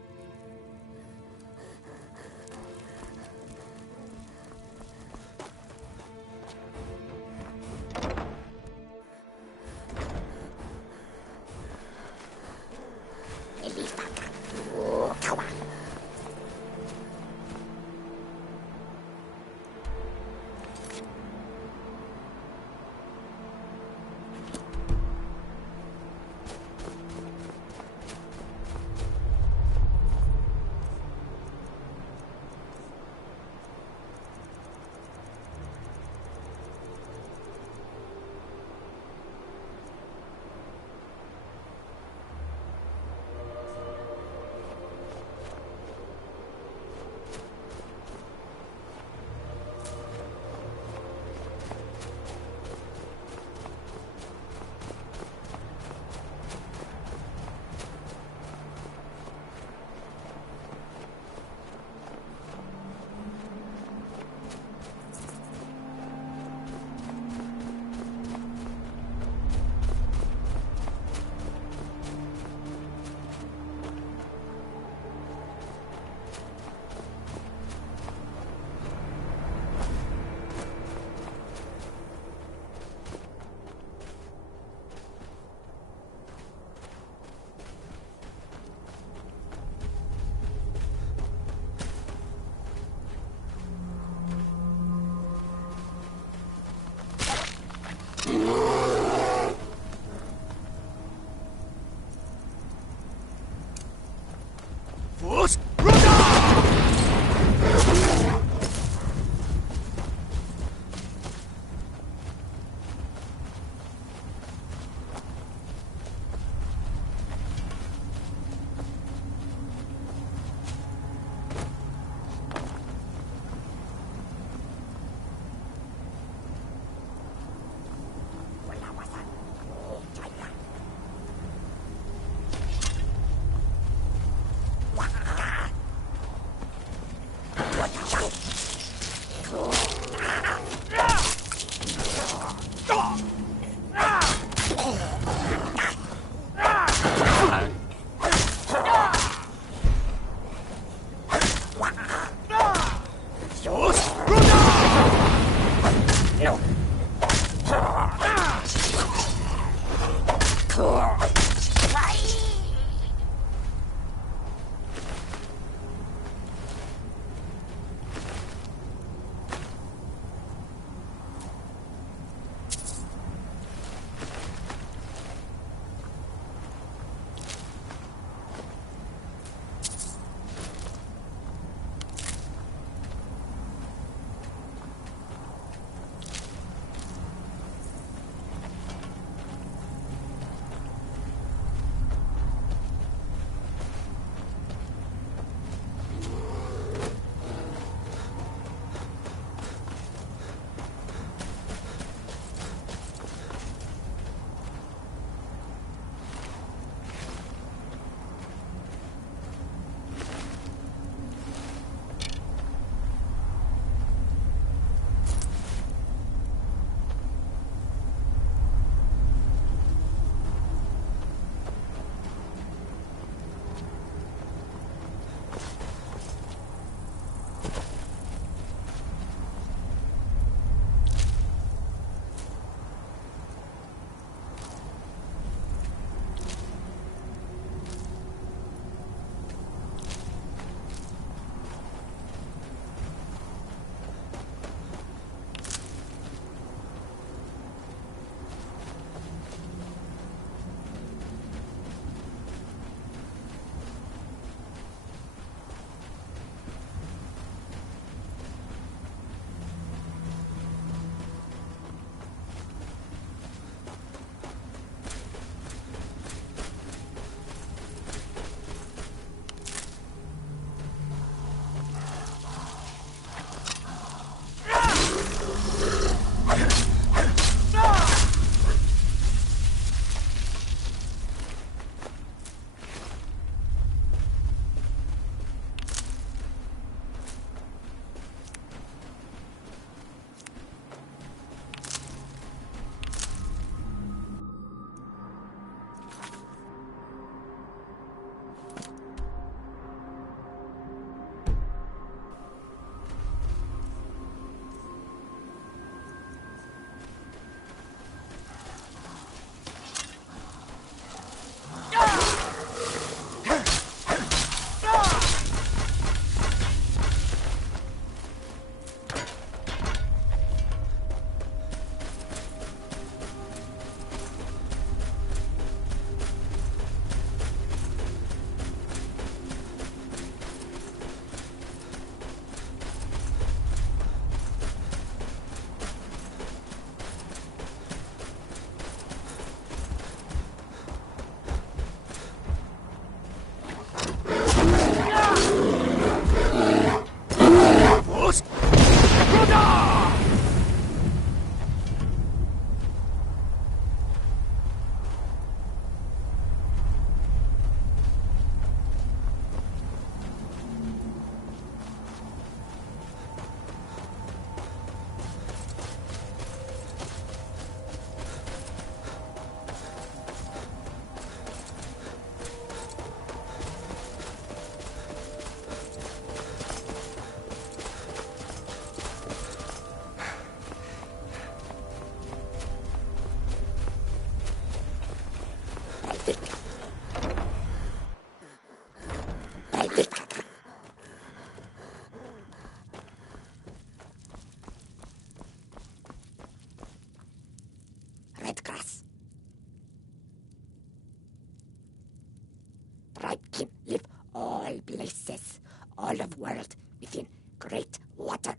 all of world within great water.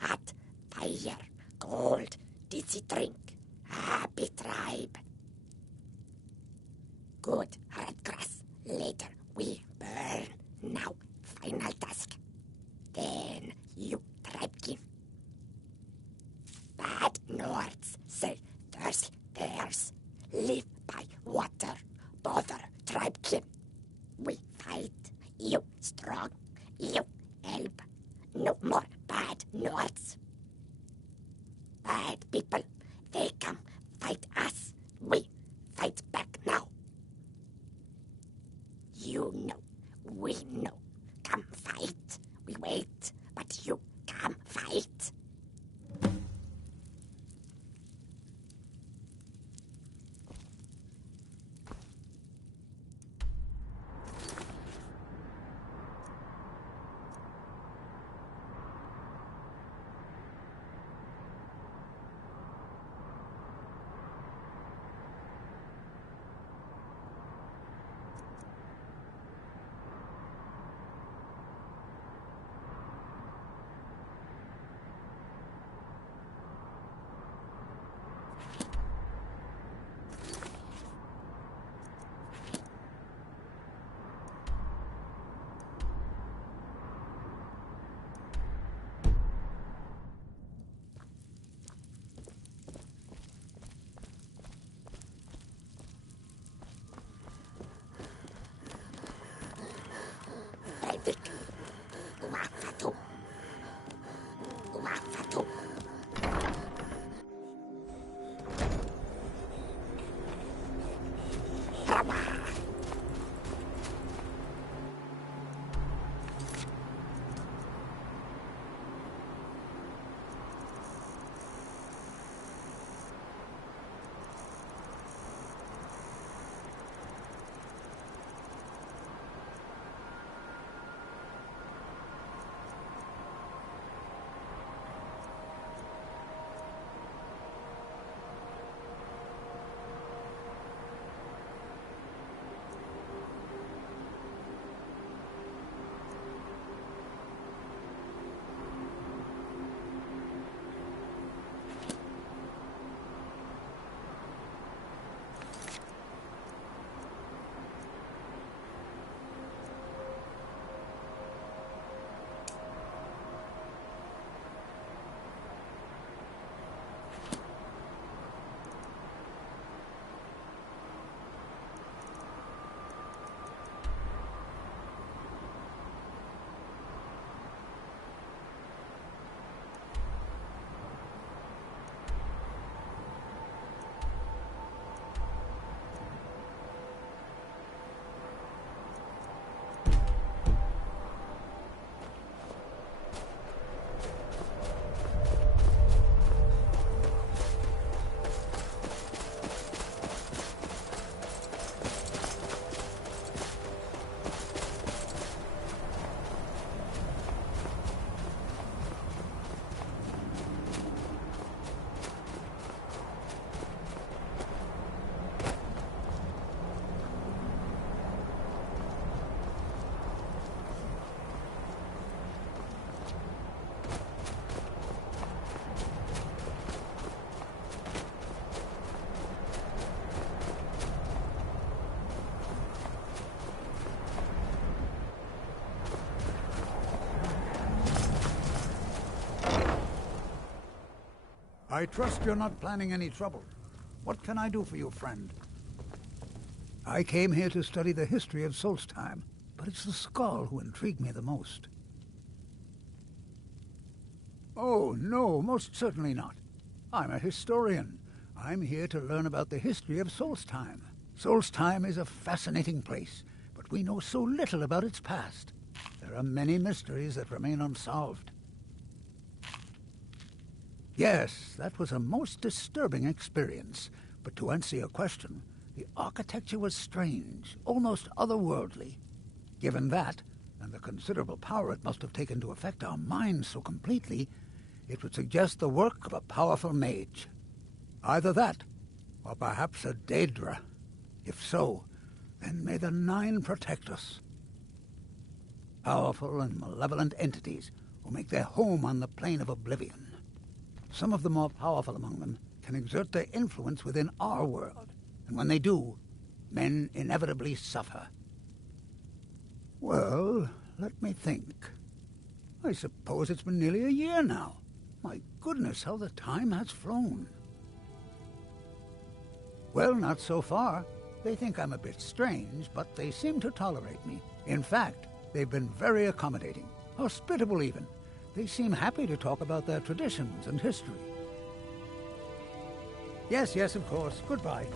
Hot, fire, cold, dizzy drink, happy tribe. Good, red grass. Later we burn. Now, final task. Then you tribe king. Bad Nords say thirst theirs. Live by water. Bother tribe king. We fight. You strong. You help. No more bad Nords. Bad people. They come fight us. We fight back now. You know. We know. Come fight. We wait. But you come fight. Sujamma. I trust you're not planning any trouble. What can I do for you, friend? I came here to study the history of Solstheim, but it's the Skaal who intrigue me the most. Oh, no, most certainly not. I'm a historian. I'm here to learn about the history of Solstheim. Solstheim is a fascinating place, but we know so little about its past. There are many mysteries that remain unsolved. Yes, that was a most disturbing experience. But to answer your question, the architecture was strange, almost otherworldly. Given that, and the considerable power it must have taken to affect our minds so completely, it would suggest the work of a powerful mage. Either that, or perhaps a Daedra. If so, then may the Nine protect us. Powerful and malevolent entities who make their home on the plane of oblivion. Some of the more powerful among them can exert their influence within our world, and when they do, men inevitably suffer. Well, let me think. I suppose it's been nearly a year now. My goodness, how the time has flown. Well, not so far. They think I'm a bit strange, but they seem to tolerate me. In fact, they've been very accommodating, hospitable even. They seem happy to talk about their traditions and history. Yes, yes, of course. Goodbye.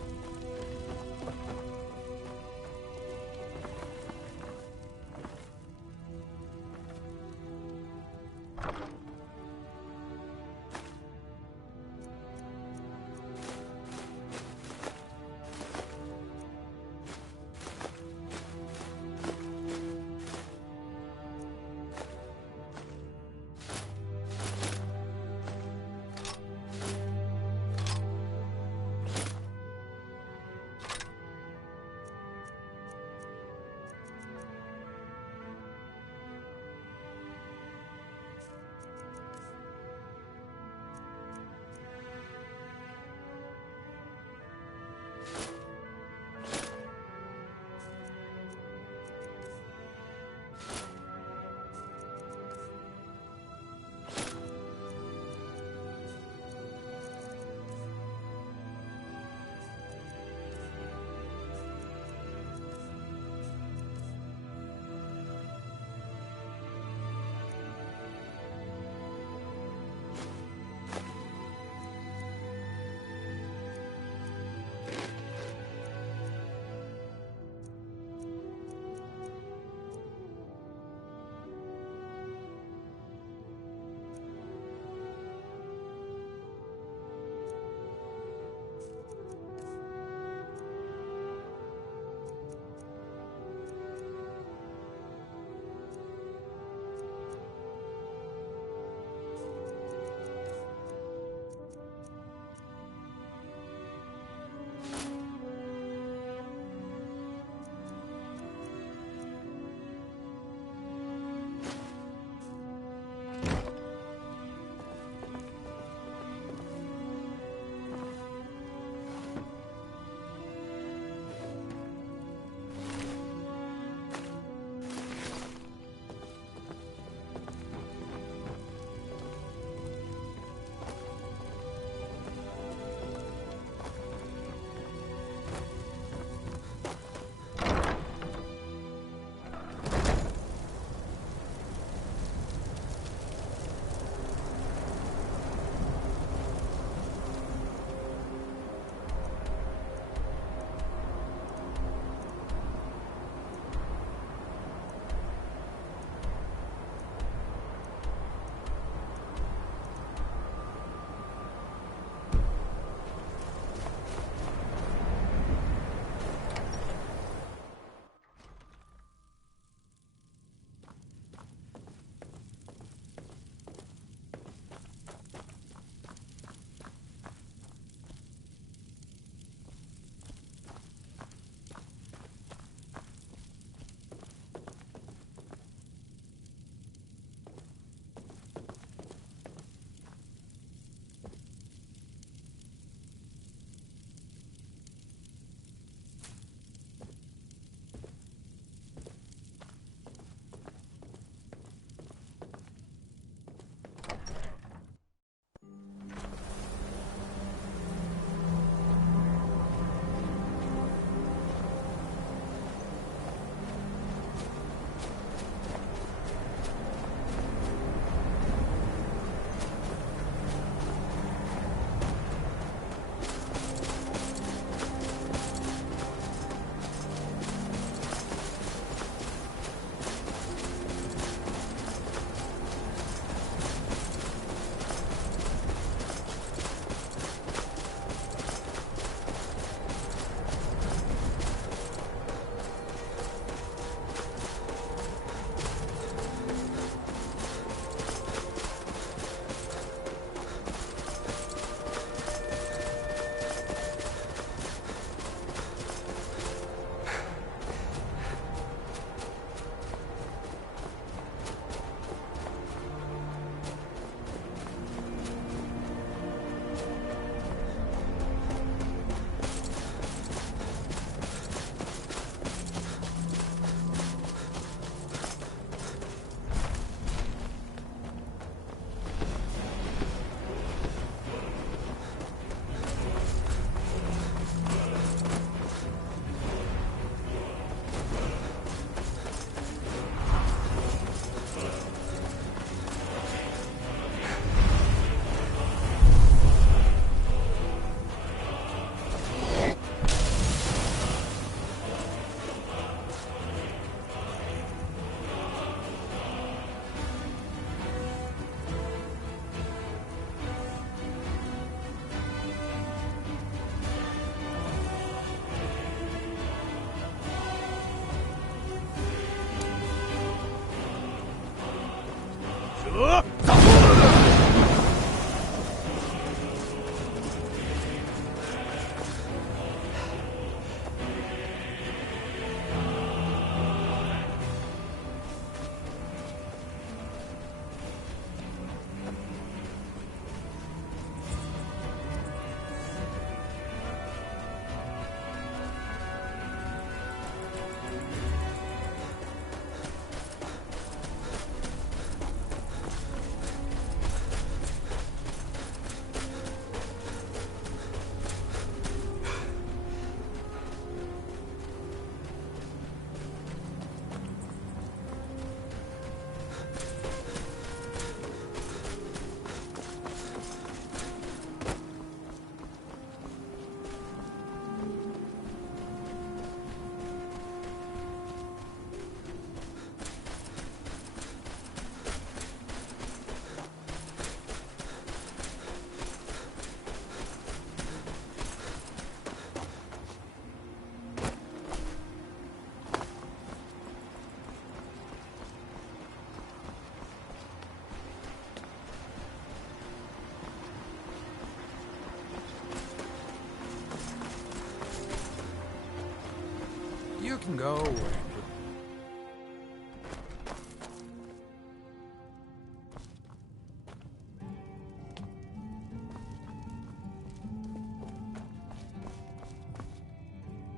You can go away.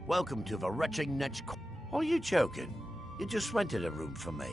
Welcome to the Retching Netch. Are you joking? You just rented a room for me.